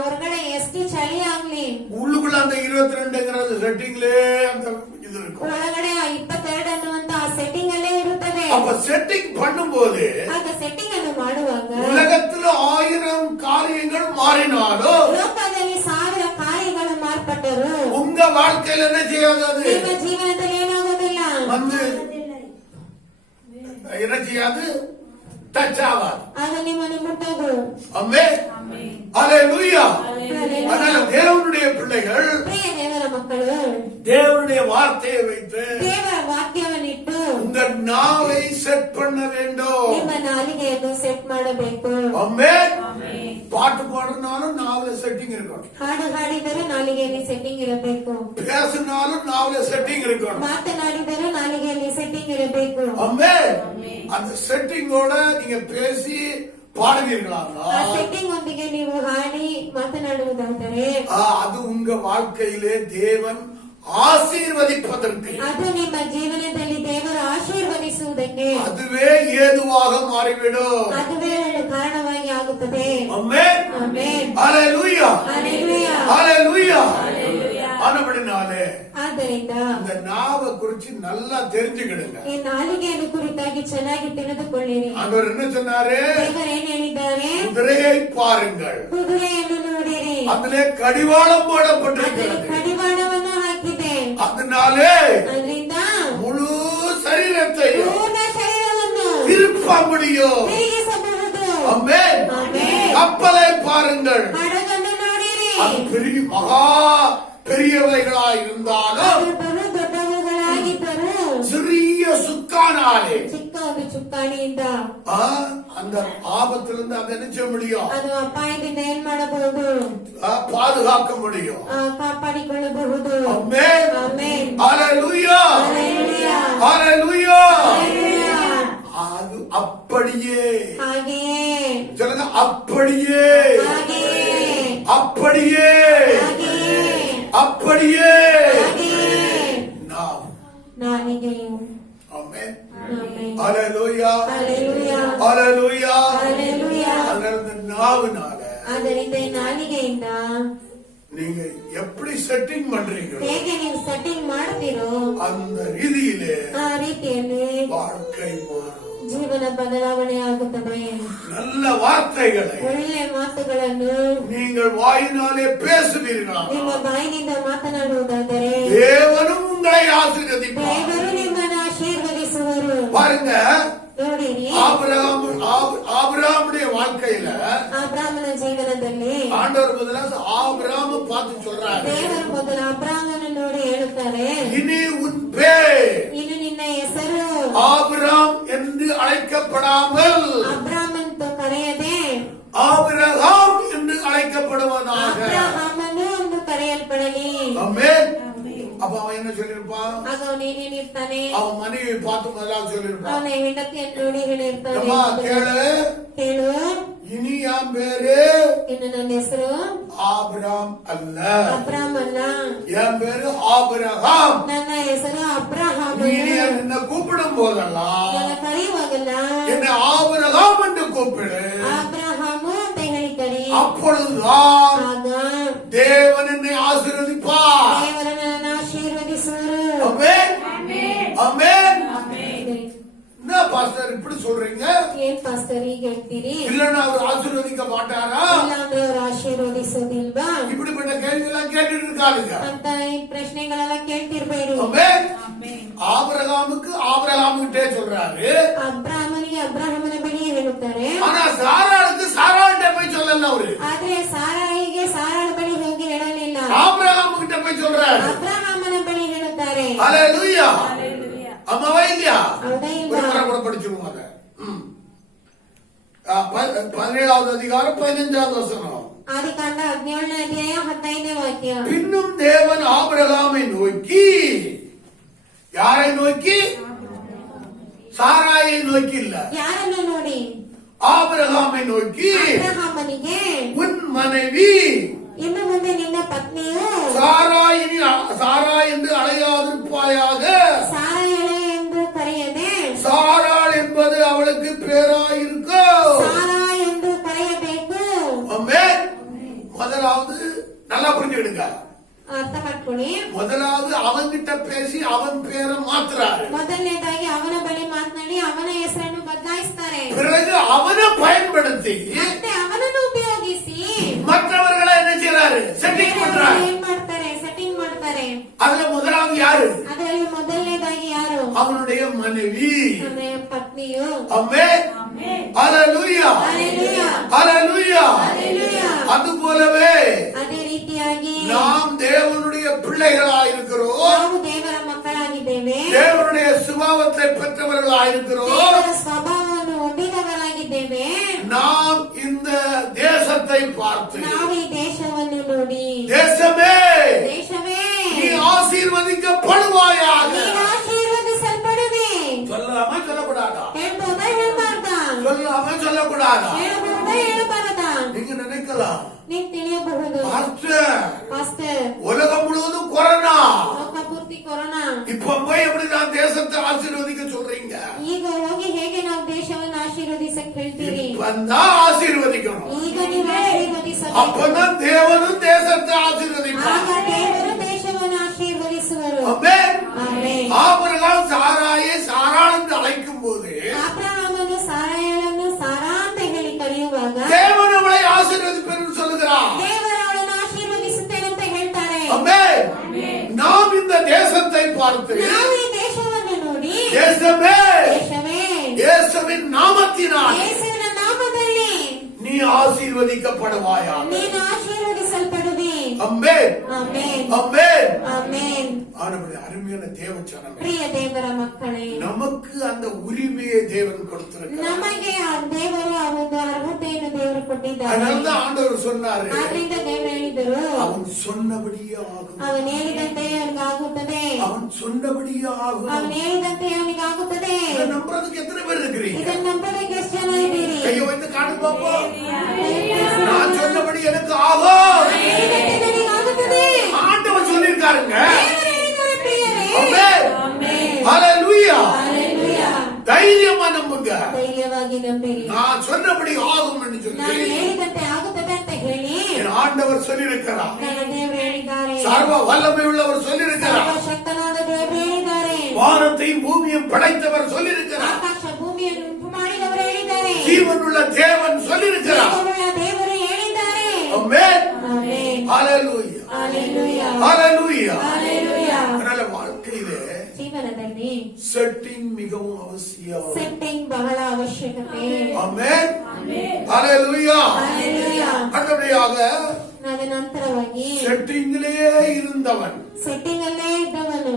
ಹೊರಗಡೆ ಎಷ್ಟು ಚಳಿ ಆಗ್ಲಿ உள்ளுக்குள்ள அந்த 22ங்கிற செட்டிங்லயே அந்த இது இருக்கும். ಒಳಗಡೆ ಆ 22 ಅನ್ನುವಂತ ಆ ಸೆಟ್ಟಿಂಗ್ ಅಲ್ಲೇ ಇರುತ್ತದೆ. அப்ப செட்டிங் பண்ணும்போது ಆಗ ಸೆಟ್ಟಿಂಗ್ ಅನ್ನು ಮಾಡುವಾಗ உலகத்துல 1000 காரியங்கள் மாறினாலும் ಲೋಕದಲ್ಲಿ 1000 ಕಾರ್ಯಗಳು ಮಾರ್ಪಟ್ಟರು உங்க வாழ்க்கையில என்ன செய்யாது? ನಿಮ್ಮ ಜೀವನದಲ್ಲಿ ಏನಾಗೋದಿಲ್ಲ. வந்து என்ன செய்யாது? டச் ஆகாது. ಆಗ ನಿಮ್ಮನ್ನು ಮುಟ್ಟೋದು. ஆமென். ஹalleluya. ಹಲ್ಲೆಲೂಯಾ. அதனால தேவனுடைய பிள்ளைகள் ಪ್ರಿಯ ದೇವರ ಮಕ್ಕಳು தேவனுடைய வார்த்தையை வைத்து ದೇವರ ವಾಕ್ಯವನ್ನಿಟ್ಟು உங்க நாவை செட் பண்ண வேண்டும். ನಿಮ್ಮ ನಾಲಿಗೆಯನ್ನು ಸೆಟ್ ಮಾಡಬೇಕು. ஆமென். பாட்டு பாடுனாலும் நாவுல செட்டிங் இருக்கணும். ಹಾಡು ಹಾಡಿದರೂ ನಾಲಿಗೆಯಲ್ಲಿ ಸೆಟ್ಟಿಂಗ್ ಇರಬೇಕು. பேசினாலும் நாவுல செட்டிங் இருக்கணும். ಮಾತನಾಡಿದರೂ ನಾಲಿಗೆಯಲ್ಲಿ ಸೆಟ್ಟಿಂಗ್ ಇರಬೇಕು. ஆமென். அந்த செட்டிங்கோட நீங்க பேசி பாடுவீர்களாக ಸೆಟ್ಟಿಂಗ್ ಒಂದಿಗೆ ನೀವು ಹಾಡಿ ಮಾತನಾಡುವುದಾದರೆ அது உங்க வாழ்க்கையிலே தேவன் ஆசீர்வதிப்பதற்கு ಅದು ನಿಮ್ಮ ಜೀವನದಲ್ಲಿ ದೇವರು ಆಶೀರ್ವದಿಸುವುದಕ್ಕೆ அதுவே ஏதுவாக மாறிவிடும். ಅದುವೇ ಒಂದು ಕಾರಣವಾಗಿ ಆಗುತ್ತದೆ. ஆமென். ಆಮೆನ್. ஹalleluya. ஹalleluya. ஹalleluya. ஆனபடினாலே ಆದ್ದರಿಂದ இந்த நாவை குறிச்சு நல்லா தெரிஞ்சுக்கிடுங்க. ಈ ನಾಲಿಗೆಯನ್ನು ಕುರಿತಾಗಿ ಚೆನ್ನಾಗಿ ತಿಳಿದುಕೊಳ್ಳಿರಿ. ஆண்டவர் என்ன சொன்னாரு? ದೇವರು ಏನ್ ಹೇಳಿದ್ದಾರೆ? குதிரையை பாருங்கள், ಕುದುರೆಯನ್ನು ನೋಡಿರಿ, அதிலே கடிவாளம் ಅದರಲ್ಲಿ போடப்பட்டிருக்கிறது. ಕಡಿವಾಣವನ್ನು ಹಾಕಿದೆ. அதனாலே ಅದರಿಂದ முழு சரீரத்தையும் ಪೂರ್ಣ ಶರೀರವನ್ನು திருப்ப முடியும். ತಿರುಗಿಸಬಹುದು. ஆமென். ಆಮೆನ್. கப்பலை பாருங்கள், ಹಡಗನ್ನು ನೋಡಿರಿ, அது பெரிய மகா பெரியவைகளாய் இருந்தாலும் ಅದು ಬರು ದೊಡ್ಡವುಗಳಾಗಿದ್ದರು சிறிய சுக்கானாலே ಚಿಕ್ಕ ಒಂದು ಚುಕ್ಕಾಣಿಯಿಂದ அந்த ஆபத்திலிருந்து அதை நினைச்ச முடியும், ಅದು ಅಪಾಯದಿಂದ ಏನ್ ಮಾಡಬಹುದು? பாதுகாக்க முடியும். ಕಾಪಾಡಿಕೊಳ್ಳಬಹುದು. ஆமென். ಆಮೆನ್. ஹalleluya. ಹಲ್ಲೆಲೂಯಾ. ஹalleluya. ಹಲ್ಲೆಲೂಯಾ. அது அப்படியே ಹಾಗೆಯೇ சொல்லுங்க, அப்படியே ಹಾಗೆಯೇ அப்படியே ಹಾಗೆಯೇ அப்படியே ಹಾಗೆಯೇ நாம். ನಾಲಿಗೆಯು. ஆமென். ಆಮೆನ್. ஹalleluya. ಹಲ್ಲೆಲೂಯಾ. ஹalleluya. ಹಲ್ಲೆಲೂಯಾ. அதனால நாவுனால ಆದ್ದರಿಂದ ಈ ನಾಲಿಗೆಯಿಂದ நீங்க எப்படி செட்டிங் பண்றீங்களோ ಹೇಗೆ ನೀವು ಸೆಟ್ಟಿಂಗ್ ಮಾಡ್ತೀರೋ அந்த ரீதியிலே ಆ ರೀತಿಯಲ್ಲಿ வாழ்க்கை மாறும். ಜೀವನ ಬದಲಾವಣೆ ಆಗುತ್ತದೆ. நல்ல வார்த்தைகளை ಒಳ್ಳೆ ಮಾತುಗಳನ್ನು நீங்கள் வாயினாலே பேசுவீர்களா, ನಿಮ್ಮ ಬಾಯಿನಿಂದ ಮಾತನಾಡುವುದಾದರೆ தேவனும் உங்களை ஆசீர்வதிப்பார். ದೇವರು ನಿಮ್ಮನ್ನು ಆಶೀರ್ವದಿಸುವರು. பாருங்க, ನೋಡಿರಿ, ஆபிரகாமுடைய வாழ்க்கையில ಅಬ್ರಾಮನ ಜೀವನದಲ್ಲಿ ஆண்டவர் முதல்ல ஆபிரகாம பார்த்து சொல்றாரு, ದೇವರು ಮೊದಲು ಅಬ್ರಾಮನ ನೋಡಿ ಹೇಳುತ್ತಾರೆ, இனி உன் பேர் ಇನ್ನು ನಿನ್ನ ಹೆಸರು ஆபிரகாம் என்று அழைக்கப்படாமல் ಅಬ್ರಾಮ್ ಅಂತ ಕರೆಯದೆ ஆபிரகாம் என்று அழைக்கப்படுவதாக. ಅಬ್ರಹಾಮನು ಎಂದು ಕರೆಯಲ್ಪಡಲಿ. ஆமென். அப்ப அவன் என்ன சொல்லிருப்பான்? ಆಗ ಅವನೇನೇನಿರ್ತಾನೆ? அவன் மனைவியை பார்த்து முதலாவது சொல்லிருப்பான், ಅವನ ಹೆಂಡತಿಯನ್ನು ನೋಡಿ ಹೇಳಿರ್ತಾನೆ, அம்மா கேளு, ಹೇಳು, இனி என் பேரு ಇನ್ನು ನನ್ನ ಹೆಸರು ஆபிரகாம் அல்ல, ಅಬ್ರಾಮ್ ಅಲ್ಲ, என் பேரு ஆபிரகாம். ನನ್ನ ಹೆಸರು ಅಬ್ರಹಾಮ. நீ என்ன கூப்பிடும் போதெல்லாம் ನನ್ನ ಕರೆಯುವಾಗಲ್ಲ என்னை ஆபிரகாம் என்று கூப்பிடு, ಅಬ್ರಹಾಮು ಅಂತ ಹೇಳಿಕರಿ. அப்பொழுதுதான் ಆಗ தேவன் என்னை ஆசீர்வதிப்பார். ದೇವರ ನನ್ನ ಆಶೀರ್ವದಿಸುವರು. ஆமென். ஆமென். ಇದೆ. என்ன பாஸ்டர் இப்படி சொல்றீங்க? ಏನ್ ಪಾಸ್ಟರ್ ಈಗ ಹೇಳ್ತೀರಿ? இல்லன்னா அவர் ஆசீர்வதிக்க மாட்டாரா? ಇಲ್ಲ ಅಂದ್ರೆ ಅವ್ರು ಆಶೀರ್ವದಿಸೋದಿಲ್ವಾ இப்படிப்பட்ட கேள்வி எல்லாம் கேட்டுட்டு இருக்காருங்க. ಅಂತ ಈ ಪ್ರಶ್ನೆಗಳೆಲ್ಲ ಕೇಳ್ತಿರ್ಬೇಡಿ. ஆமென். ஆபிரகாமுக்கு ஆபிரகாமுகிட்டே சொல்றாரு, ಅಬ್ರಾಹ್ಮನಿಗೆ ಅಬ್ರಾಹ್ಮನ ಬಳಿ ಹೇಳುತ್ತಾರೆ, ஆனா சாராளுக்கு சாராள்கிட்ட போய் சொல்லல அவரு, ಆದ್ರೆ ಸಾರಾಯಿಗೆ ಸಾರಾಳ ಬಳಿ ಹೋಗಿ ಹೇಳಲಿಲ್ಲ, ஆபிரகாமு கிட்ட போய் சொல்றாரு. ಅಬ್ರಾಹ್ಮನ ಬಳಿ ಹೇಳುತ್ತಾರೆ. ஹalleluya. அம்மாவா இல்லையா? ಹೌದಾ ஒரு ಇಲ್ವಾ? முறை கூட படிச்சிருவோம் அதை. 17வது அதிகாரம் 15வது வசனம். ಆದಿಕಾಂಡ 17ನೇ ಅಧ್ಯಾಯ 15ನೇ ವಾಕ್ಯ. பின்னும் தேவன் ஆபிரகாமை நோக்கி, யாரை நோக்கி? சாராயை நோக்கி இல்ல, ಯಾರನ್ನು ನೋಡಿ? ஆபிரகாமை நோக்கி, ಅಬ್ರಹಾಮನಿಗೆ, உன் மனைவி ಇನ್ನು ಮುಂದೆ ನಿನ್ನ ಪತ್ನಿಯು சாரா என்று அழையாதிருப்பாயாக. ಸಾರಯಳೆ ಎಂದು ಕರೆಯದೆ சாராள் என்பது அவளுக்கு பேராயிருக்கும். ಸಾರಾ ಎಂದು ಕರೆಯಬೇಕು. ஆமென். முதலாவது நல்லா புரிஞ்சுக்கிடுங்க, ಅರ್ಥ ಮಾಡ್ಕೊಳ್ಳಿ. முதலாவது அவன்கிட்ட பேசி அவன் பேரை மாத்துறாரு, ಮೊದಲನೇದಾಗಿ ಅವನ ಬಳಿ ಮಾತನಾಡಿ ಅವನ ಹೆಸರನ್ನು ಬದಲಾಯಿಸ್ತಾರೆ. பிறகு அவனை பயன்படுத்தி ಮತ್ತೆ ಅವನನ್ನು ಉಪಯೋಗಿಸಿ மற்றவர்களை என்ன செய்யறாரு? செட்டிங் பண்றாரு. ಏನ್ ಮಾಡ್ತಾರೆ? ಸೆಟ್ಟಿಂಗ್ ಮಾಡ್ತಾರೆ. அதுல முதலாவது யாரு? ಅದರಲ್ಲಿ ಮೊದಲನೇದಾಗಿ ಯಾರು? அவனுடைய மனைவி. ಅವನ ಪತ್ನಿಯು. ஆமென். ஹalleluya. ಹಲ್ಲೆಲೂಯಾ. ஹalleluya. ಹಲ್ಲೆಲೂಯಾ. அது போலவே ಅದೇ ರೀತಿಯಾಗಿ நாம் தேவனுடைய பிள்ளைகளாயிருக்கிறோம், ನಾವು ದೇವರ ಮಕ್ಕಳಾಗಿದ್ದೇವೆ. தேவனுடைய சுபாவத்தை பெற்றவர்களாயிருக்கிறோம். ದೇವರ ಸ್ವಭಾವವನ್ನು ಹೊಂದಿದವರಾಗಿದ್ದೇವೆ. நாம் இந்த தேசத்தை பார்த்து, ನಾವು ಈ ದೇಶವನ್ನು ನೋಡಿ, தேசமே ದೇಶವೇ நீ ஆசீர்வதிக்கப்படுவாயாக. ನೀನು ಆಶೀರ್ವದಿಸಲ್ಪಡುವೆ. சொல்லாம சொல்லக்கூடாதா? ಹೇಳ್ಬೋದಾ ಹೇಳ್ಬಾರ್ದಾ? சொல்லாம சொல்லக்கூடாதா? ಹೇಳ್ಬೋದಾ ನೀವು ತಿಳಿಯಬಹುದು. பாஸ்டர், உலகம் முழுவதும் கொரோனா, ಲೋಕ ಪೂರ್ತಿ ಕೊರೋನಾ. இப்ப போய் எப்படி நான் தேசத்தை ஆசீர்வதிக்க சொல்றீங்க? ಈಗ ಹೋಗಿ ಹೇಗೆ ನಾವು ದೇಶವನ್ನು ಆಶೀರ್ವದಿಸಕ್ ಹೇಳ್ತೀರಿ? இப்பதான் ஆசீர்வதிக்கணும். ಈಗ ನೀವು ಆಶೀರ್ವದಿಸಬೇಕು. அப்பதான் தேவனும் தேசத்தை ஆசீர்வதிப்பார். ಆಗ ದೇವರು ದೇಶವನ್ನು ಆಶೀರ್ವದಿಸುವರು. ஆமென். ಆಮೆನ್. ஆபிரகாம் சாராயை சாராள் என்று அழைக்கும் போது ಅಬ್ರಹಾಮನು ಸಾರಯಳನ್ನು ಸಾರಾ ಅಂತ ಹೇಳಿ ಕರೆಯುವಾಗ தேவன் அவளை ஆசீர்வதிப்பார் என்று சொல்லுகிறார். ದೇವರು ಅವಳನ್ನು ಆಶೀರ್ವದಿಸುತ್ತೇನೆ ಅಂತ ಹೇಳ್ತಾರೆ. ஆமென். நாம் இந்த தேசத்தை பார்த்து ನಾವು ಈ ದೇಶವನ್ನು ನೋಡಿ தேசமே ದೇಶವೇ இயேசுவின் நாமத்தினால் ಯೇಸುವಿನ ನಾಮದಲ್ಲಿ நீ ஆசீர்வதிக்கப்படுவாயா? ನೀನು ಆಶೀರ್ವದಿಸಲ್ಪಡುವಿ. ஆமென். ಆಮೆನ್. ஆமென். ಆಮೆನ್. ஆண்டவரே, அருமையான தேவச்சனமே, ಪ್ರಿಯ ದೇವರ ಮಕ್ಕಳೇ, நமக்கு அந்த உரிமையை தேவன் கொடுத்திருக்கிறார். ನಮಗೆ ಆ ದೇವರು ಆ ಒಂದು ಅರ್ಹತೆಯನ್ನು ದೇವರು ಕೊಟ್ಟಿದ್ದಾರೆ. அதனால்தான் ஆண்டவர் சொன்னாரு, ಆದ್ರಿಂದ ದೇವರು ಹೇಳಿದರು, அவன் சொன்னபடியே ஆகும், ಅವನು ಹೇಳಿದಂತೆ ಅವನಿಗಾಗುತ್ತದೆ, அவன் சொன்னபடியே ஆகும். ಅವನು ಹೇಳಿದಂತೆ ಅವನಿಗಾಗುತ್ತದೆ. இதை நம்புறதுக்கு எத்தனை பேர் இருக்கிறீங்க? ಇದನ್ನು ನಂಬೋದಕ್ಕೆ ಎಷ್ಟು ಜನ ಇದ್ದೀರಿ? கையை வைத்து காட்டு பாப்போம். நான் சொன்னபடி எனக்கு ஆகும். ಹೇಳಿದಂತೆ ನನಗಾಗುತ್ತದೆ. ஆண்டவர் சொல்லிருக்காருங்க. ದೇವರು ಹೇಳಿದ್ದಾರೆ ಪ್ರಿಯರೇ. ஆமென். ಆಮೆನ್. ஹalleluya. ಹಲ್ಲೆಲೂಯಾ. தைரியமா நம்புங்க. ಧೈರ್ಯವಾಗಿ ನಂಬಿರಿ. நான் சொன்னபடி ஆகும் என்று ನಾನು சொல்லி ಹೇಳಿದಂತೆ ಆಗುತ್ತದೆ ಅಂತ ಹೇಳಿ என் ஆண்டவர் சொல்லியிருக்கிறார். ನನ್ನ ದೇವರು ಹೇಳಿದ್ದಾರೆ. சர்வ வல்லமை உள்ளவர் சொல்லியிருக்கிறார். ಸರ್ವಶಕ್ತನಾದ ದೇವರು ಹೇಳಿದ್ದಾರೆ. வானத்தையும் பூமியும் படைத்தவர் சொல்லியிருக்கிறார். ಆಕಾಶ ಭೂಮಿಯನ್ನು ಉಂಟು ಮಾಡಿದವರು ಹೇಳಿದ್ದಾರೆ. ஜீவனுள்ள தேவன் சொல்லியிருக்கிறார். ಜೀವವುಳ್ಳ ದೇವರು ಹೇಳಿದ್ದಾರೆ. ஆமென். ಆಮೆನ್. ஹalleluya. ಹಲ್ಲೆಲೂಯಾ. ஹalleluya. ಹಲ್ಲೆಲೂಯಾ. அதனால வாழ்க்கையிலே ಜೀವನದಲ್ಲಿ செட்டிங் மிகவும் அவசியம். ಸೆಟ್ಟಿಂಗ್ ಬಹಳ ಅವಶ್ಯಕತೆ. ஆமென். ஹalleluya. ಹಲ್ಲೆಲೂಯಾ. அடுத்தபடியாக ಅದ ನಂತರವಾಗಿ செட்டிங்கிலே இருந்தவன், ಸೆಟ್ಟಿಂಗ್ ಅಲ್ಲೇ ಇದ್ದವನು,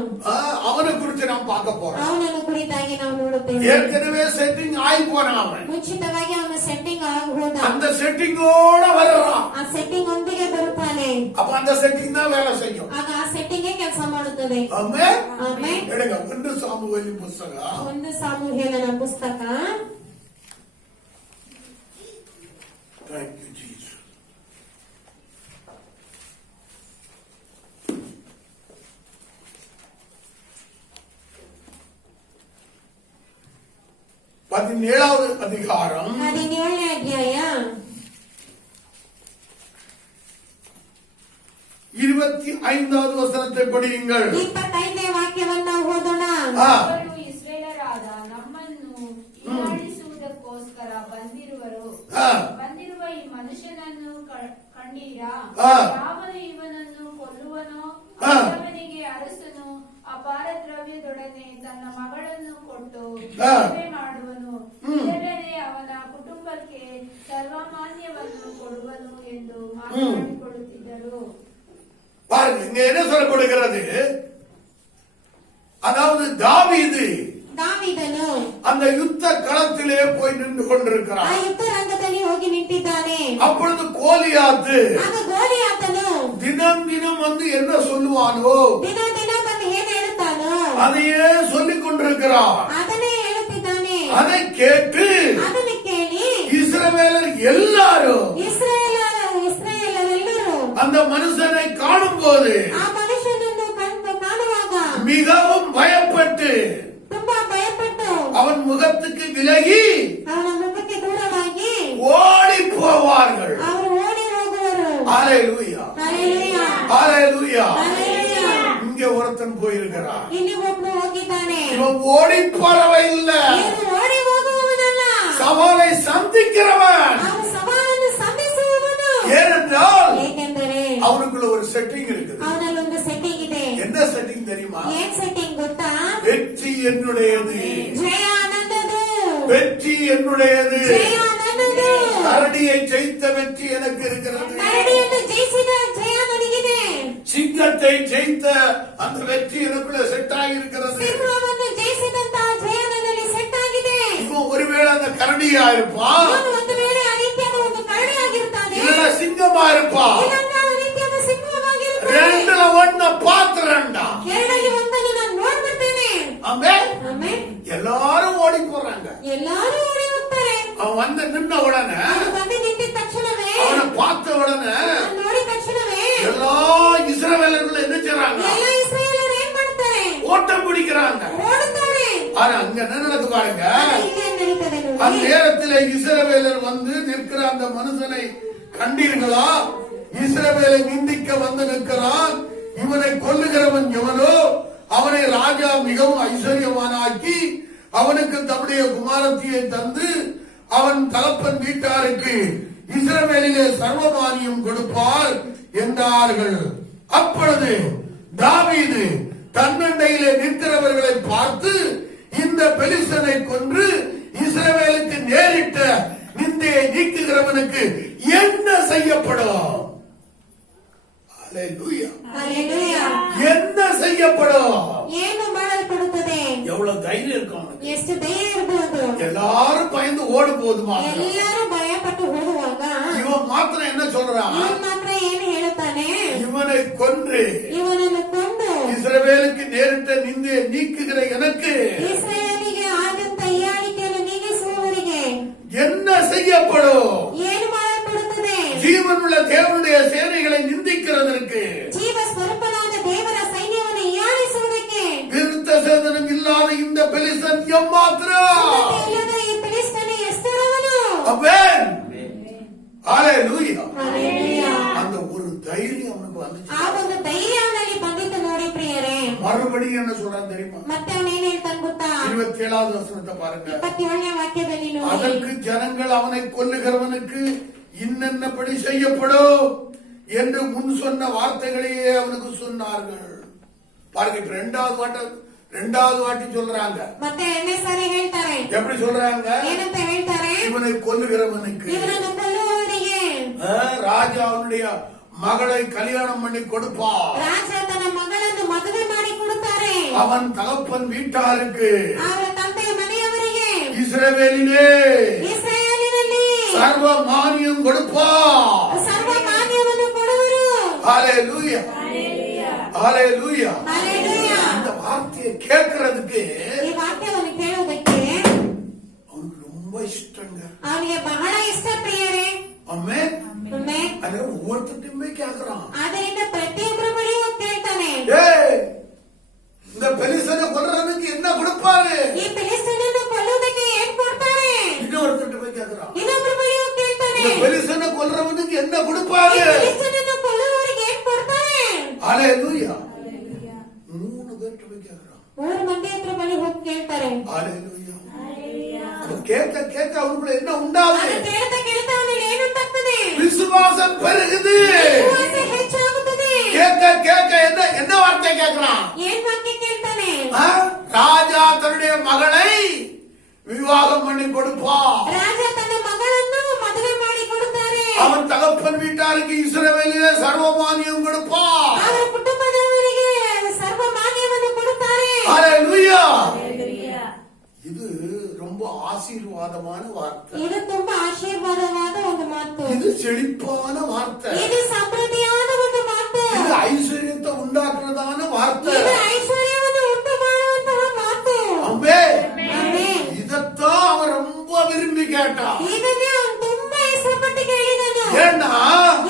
அவனை குறித்து நாம் பார்க்க போறோம். ಅವನನ್ನು ಕುರಿತಾಗಿ ನಾವು ನೋಡುತ್ತೇವೆ. ஏற்கனவே செட்டிங் ஆகி போனான் அவன். ಮುಂಚಿತವಾಗಿ ಅವನ ಸೆಟ್ಟಿಂಗ್ ಹೋದ. அந்த செட்டிங்கோட வர்றான். ಆ ಸೆಟ್ಟಿಂಗ್ ಒಂದಿಗೆ ಬರುತ್ತಾನೆ. அப்ப அந்த செட்டிங் தான் வேலை செய்யும். ಆಗ ಆ ಸೆಟ್ಟಿಂಗ್ ಕೆಲಸ ಮಾಡುತ್ತದೆ. ஆமென். ಆಮೆನ್. எடுங்க 1 சாமுவேலின் புத்தகம், ಒಂದು ಸಾಮುವೇಲನ ಪುಸ್ತಕ Thank you, Jesus. பதினேழாவது அதிகாரம் 17ನೇ ಅಧ್ಯಾಯ 25வது வசனத்தை படியுங்கள். 25ನೇ ವಾಕ್ಯವನ್ನ ಓದೋಣ. ಅವರು ಇಸ್ರೇಲರಾದ ನಮ್ಮನ್ನು ಹೀಯಾಳಿಸುವುದಕ್ಕೋಸ್ಕರ ಬಂದಿರುವ ಈ ಮನುಷ್ಯನನ್ನು ಕಂಡೀರಾ? ಯಾವನು ಇವನನ್ನು ಕೊಲ್ಲುವನೋ ಅವನಿಗೆ ಅರಸನು ಅಪಾರ ದ್ರವ್ಯದೊಡನೆ ತನ್ನ ಮಗಳನ್ನು ಕೊಟ್ಟು ಮದುವೆ ಮಾಡುವನು, ಇದಲ್ಲದೆ ಅವನ ಕುಟುಂಬಕ್ಕೆ ಸರ್ವಮಾನ್ಯವನ್ನು ಕೊಡುವನು ಎಂದು ಮಾತನಾಡಿಕೊಳ್ಳುತ್ತಿದ್ದರು. பாருங்க, இங்க என்ன சொல்லப்படுகிறது? அதாவது தாவீது ದಾವೀದನು அந்த யுத்த களத்திலே போய் நின்று ಆ கொண்டிருக்கிறார். ಯುದ್ಧ ರಂಗದಲ್ಲಿ ಹೋಗಿ ನಿಂತಿದ್ದಾನೆ. அப்பொழுது கோலியாத்து ಆಗ ಗೋಲಿಯಾತನು தினம் தினம் வந்து என்ன சொல்லுவானோ ದಿನ ದಿನ ಬಂದು ಏನ್ ಹೇಳುತ್ತಾನೋ அதையே சொல்லிக் கொண்டிருக்கிறார். ಅದನ್ನೇ ಹೇಳುತ್ತಿದ್ದಾನೆ. அதை கேட்டு ಅದನ್ನು ಕೇಳಿ இஸ்ரவேலர் எல்லாரும் ಇಸ್ರಾಯೇಲರೆಲ್ಲರೂ அந்த மனுஷனை காணும் போது ಆ ಮನುಷ್ಯನನ್ನು ಕಾಣುವಾಗ மிகவும் பயப்பட்டு ತುಂಬಾ ಭಯಪಟ್ಟು அவன் முகத்துக்கு விலகி ಅವನ ಮುಖಕ್ಕೆ ದೂರವಾಗಿ ஓடி போவார்கள். ಅವರು ಓಡಿ ಹೋಗುವರು. ஹalleluya. ಹಲ್ಲೆಲೂಯಾ. ஹalleluya. ಹಲ್ಲೆಲೂಯಾ. இங்க ஒருத்தன் போயிருக்கிறான். ಇಲ್ಲಿ ಒಬ್ಬನು ಹೋಗಿದ್ದಾನೆ. இவன் ஓடி போறவன் இல்ல, ಇವನು ಓಡಿ ಹೋಗುವುದಲ್ಲ, சவாலை சந்திக்கிறவன். ಅವನು ಸವಾಲನ್ನು ಸಂಧಿಸುವವನು. ஏனென்றால் ಏಕೆಂದರೆ அவனுக்குள்ள ஒரு செட்டிங் இருக்குது. ಅವನಲ್ಲಿ ಒಂದು ಸೆಟ್ಟಿಂಗ್ ಇದೆ. என்ன செட்டிங் தெரியுமா? ಏನ್ ಸೆಟ್ಟಿಂಗ್ ಗೊತ್ತಾ? வெற்றி என்னுடையது, ಜಯ ನನ್ನದು, வெற்றி என்னுடையது. ಜಯ ನನ್ನದು. கரடியை ஜெயித்த வெற்றி எனக்கு இருக்கிறது. ಕರಡಿಯನ್ನು ಜಯಿಸಿದ ಜಯ ನನಗಿದೆ. சிங்கத்தை ஜெயித்த அந்த வெற்றி எனக்குள்ள செட் ஆகியிருக்கிறது. ಸಿಂಹವನ್ನು ಜಯಿಸಿದಂತಹ ಜಯ ನನ್ನಲ್ಲಿ ಸೆಟ್ ಆಗಿದೆ. இவன் ஒருவேளை அந்த கரடியா இருப்பான், ಅವನು ಒಂದು ವೇಳೆ ಆ ರೀತಿಯಾದ ಒಂದು ಕರಡಿಯಾಗಿರ್ತಾನೆ, இல்ல சிங்கமா இருப்பான். ಇಲ್ಲಂದ್ರೆ ಆ ರೀತಿಯಾದ ಸಿಂಹವಾಗಿರ್ತಾನೆ. ரெண்டுல ஒண்ண பாத்துறா. ಎರಡಲ್ಲಿ ಒಂದನ್ನು ನಾನು ನೋಡ್ಬಿಡ್ತೇನೆ. ஆமென். ಆಮೆನ್. எல்லாரும் ஓடி போறாங்க. ಎಲ್ಲರೂ ಓಡಿ ಹೋಗ್ತಾರೆ. அவன் வந்து நின்ன உடனே ಅವನು ಬಂದು ನಿಂತಿದ ತಕ್ಷಣವೇ அவனை பார்த்த உடனே ஆனா அங்க என்ன நடக்கு பாருங்க. ஆனா இல்ல நடித்ததை அந்த நேரத்தில் இஸ்ரவேலர் வந்து நிற்கிற அந்த மனுஷனை கண்டீர்களா? இஸ்ரவேலை நிந்திக்க வந்து நிற்கிறான். இவனை கொல்லுகிறவன் எவனோ அவனை ராஜா மிகவும் ஐஸ்வர்யமானாக்கி அவனுக்கு தம்முடைய குமாரத்தியை தந்து அவன் தகப்பன் வீட்டாருக்கு இஸ்ரவேலிலே சர்வமானியம் கொடுப்பார் என்றார்கள். அப்பொழுது தாவீது தன்னண்டையிலே நிற்கிறவர்களை பார்த்து, இந்த பெலிஸ்தனை கொன்று இஸ்ரவேலுக்கு நேரிட்ட நிந்தையை நீக்குகிறவனுக்கு என்ன செய்யப்படும்? அல்லேலூயா. அல்லேலூயா. என்ன செய்யப்படும்? ಏನು ಮಾಡಲ್ಪಡುತ್ತದೆ? எவ்வளவு தைரியம் இருக்கும் அவனுக்கு. ಎಷ್ಟು ಧೈರ್ಯ ಇರಬಹುದು? எல்லாரும் பயந்து ஓடு போதுமா? ಎಲ್ಲರೂ ಭಯಪಟ್ಟು ಓಡುವಾಗ இவன் மாத்திரம் என்ன சொல்றான்? ಇವನು ಮಾತ್ರ ಏನು ಹೇಳುತ್ತಾನೆ? இவனை கொன்று ಇವನನ್ನು ಕೊಂದು இஸ்ரவேலுக்கு நேரிட்ட நிந்தையை நீக்குகிற எனக்கு ಇಸ್ರಾಯೇಲಿಗೆ ಆದಂತ ಹೀಯಾಳಿಕೆಯನ್ನು ನೀಗಿಸುವವರಿಗೆ என்ன செய்யப்படும்? ಏನು ಮಾಡಲ್ಪಡುತ್ತದೆ? ஜீவனுள்ள தேவனுடைய சேனைகளை நிந்திக்கிறதற்கு, ಜೀವ ಸ್ವರೂಪನಾದ ದೇವರ ಸೈನ್ಯವನ್ನು ಹೀಯಾಳಿಸುವುದಕ್ಕೆ, விருத்த சேதனம் இல்லாத இந்த பெலிஸ்தன் எம்மாத்திரம்? ಇಲ್ಲದ ಈ ಫಿಲಿಷ್ಟಿಯನು ಎಷ್ಟರವನು? ஆமென். ஹalleluya. ಹಲ್ಲೆಲೂಯಾ. அந்த ஒரு தைரியம் அவனுக்கு வந்துச்சு. ಆ ಒಂದು ಧೈರ್ಯ ಅವನಲ್ಲಿ ಬಂದಿತ್ತು ನೋಡಿ ಪ್ರಿಯರೇ. மறுபடியும் என்ன சொல்றான் தெரியுமா? ಮತ್ತೆ ಅವನೇನ್ ಹೇಳ್ತಾನೆ ಗೊತ್ತಾ? 27வது வசனத்தை பாருங்க. 27ನೇ ವಾಕ್ಯದಲ್ಲಿ ನೋಡಿ. அதற்கு ஜனங்கள் அவனை கொல்லுகிறவனுக்கு இன்னென்னபடி செய்யப்படும் என்று முன் சொன்ன வார்த்தைகளையே அவனுக்கு சொன்னார்கள். பாருங்க, இப்ப ரெண்டாவது வாட்டி சொல்றாங்க. ಮತ್ತೆ ಎರಡನೇ ಸಾರಿ ಹೇಳ್ತಾರೆ. எப்படி சொல்றாங்க? ಏನಂತ ಹೇಳ್ತಾರೆ? இவனை கொல்லுகிறவனுக்கு, ಇವನನ್ನು ಕೊಲ್ಲುವವರಿಗೆ ராஜா அவனுடைய மகளை கல்யாணம் பண்ணி கொடுப்பான். ರಾಜ ತನ್ನ ಮಗಳನ್ನು ಮದುವೆ ಮಾಡಿ ಕೊಡುತ್ತಾರೆ. அவன் தகப்பன் வீட்டாருக்கு, ಅವರ ತಂದೆಯ ಮನೆಯವರಿಗೆ, இஸ்ரவேலிலே ಇಸ್ರಾಯೇಲಿನಲ್ಲಿ சர்வ மானியம் கொடுப்பான். ಸರ್ವ ಮಾನ್ಯವನ್ನು ಕೊಡುವರು. ஹalleluya. ஹalleluya. ಹಲ್ಲೆಲೂಯಾ. இந்த வார்த்தையை கேட்கறதுக்கு ಈ ವಾಕ್ಯವನ್ನು ಕೇಳುವುದಕ್ಕೆ அவனுக்கு ரொம்ப இஷ்டங்க. ಅವನಿಗೆ ಬಹಳ ಇಷ್ಟ ಪ್ರಿಯರೇ. ஆமென். ಆಮೆನ್. அது ஒவ்வொருத்தருமே கேட்கறான். ಆದ್ದರಿಂದ ಪ್ರತಿಯೊಬ್ಬರ ಬಳಿಯೂ ಕೇಳ್ತಾನೆ, ஏய், இந்த பெலிஸ்தனை கொல்றதுக்கு என்ன கொடுப்பாரு? ಈ ಫಿಲಿಷ್ಟಿಯನನ್ನು ಕೊಲ್ಲುವುದಕ್ಕೆ ಏನ್ ಕೊಡ್ತಾರೆ? இன்னொருத்தர் போய் கேட்கறான். ಇನ್ನೊಬ್ಬರ ಬಳಿಯೂ ಕೇಳ್ತಾನೆ, இந்த பெலிஸ்தனை கொல்றவனுக்கு என்ன ಈ கொடுப்பாரு? ಫಿಲಿಷ್ಟಿಯನನ್ನು ಕೊಲ್ಲುವವರಿಗೆ ಏನ್ ಕೊಡ್ತಾರೆ? ஹalleluya. 3 பேர்ட்ட போய் கேட்கறான். 3 ಮಂದಿ ಹತ್ರ ಬಳಿ ಹೋಗಿ ಕೇಳ್ತಾರೆ. ஹalleluya. அப்ப கேட்க அவனுக்குள்ள என்ன உண்டாகுது? ಅದು ಕೇಳ್ತಾ ಕೇಳ್ತಾ ಅವನಲ್ಲಿ ಏನುಂಟಾಗ್ತದೆ? விசுவாசம் பெருகுது. ವಿಶ್ವಾಸ ಹೆಚ್ಚಾಗುತ್ತದೆ. கேட்க என்ன வார்த்தை கேட்கறான்? ಏನ್ ವಾಕ್ಯ ಕೇಳ್ತಾನೆ? ராஜா தன்னுடைய மகளை விவாகம் பண்ணி கொடுப்பான். ರಾಜ ತನ್ನ ಮಗಳನ್ನು ಮದುವೆ ಮಾಡಿ ಕೊಡುತ್ತಾರೆ. அவன் தகப்பன் வீட்டாருக்கு இஸ்ரவேலிலே சர்வமானியம் கொடுப்பான். ಅವರ ಕುಟುಂಬದವರಿಗೆ ಸರ್ವ ಮಾನ್ಯವನ್ನು ಕೊಡುತ್ತಾರೆ. ஹalleluya. இது ரொம்ப ஆசீர்வாதமான வார்த்தை. ಇದು ತುಂಬಾ ಆಶೀರ್ವಾದವಾದ ಒಂದು ಮಾತು. இது செழிப்பான வார்த்தை. ಇದು ಸಮೃದ್ಧಿಯಾದ ಒಂದು ಮಾತು. இது ஐஸ்வர்யத்தை உண்டாக்குறதான வார்த்தை. ಇದು ಐಶ್ವರ್ಯವನ್ನು ಉಂಟು ಮಾಡುವಂತಹ ಮಾತು. ஆமென். ಆಮೆನ್. இதத்தான் அவன் ரொம்ப விரும்பி கேட்டான். ಇದನ್ನೇ ಅವನು ತುಂಬಾ ಇಷ್ಟಪಟ್ಟು ಕೇಳಿದನು. ஏன்னா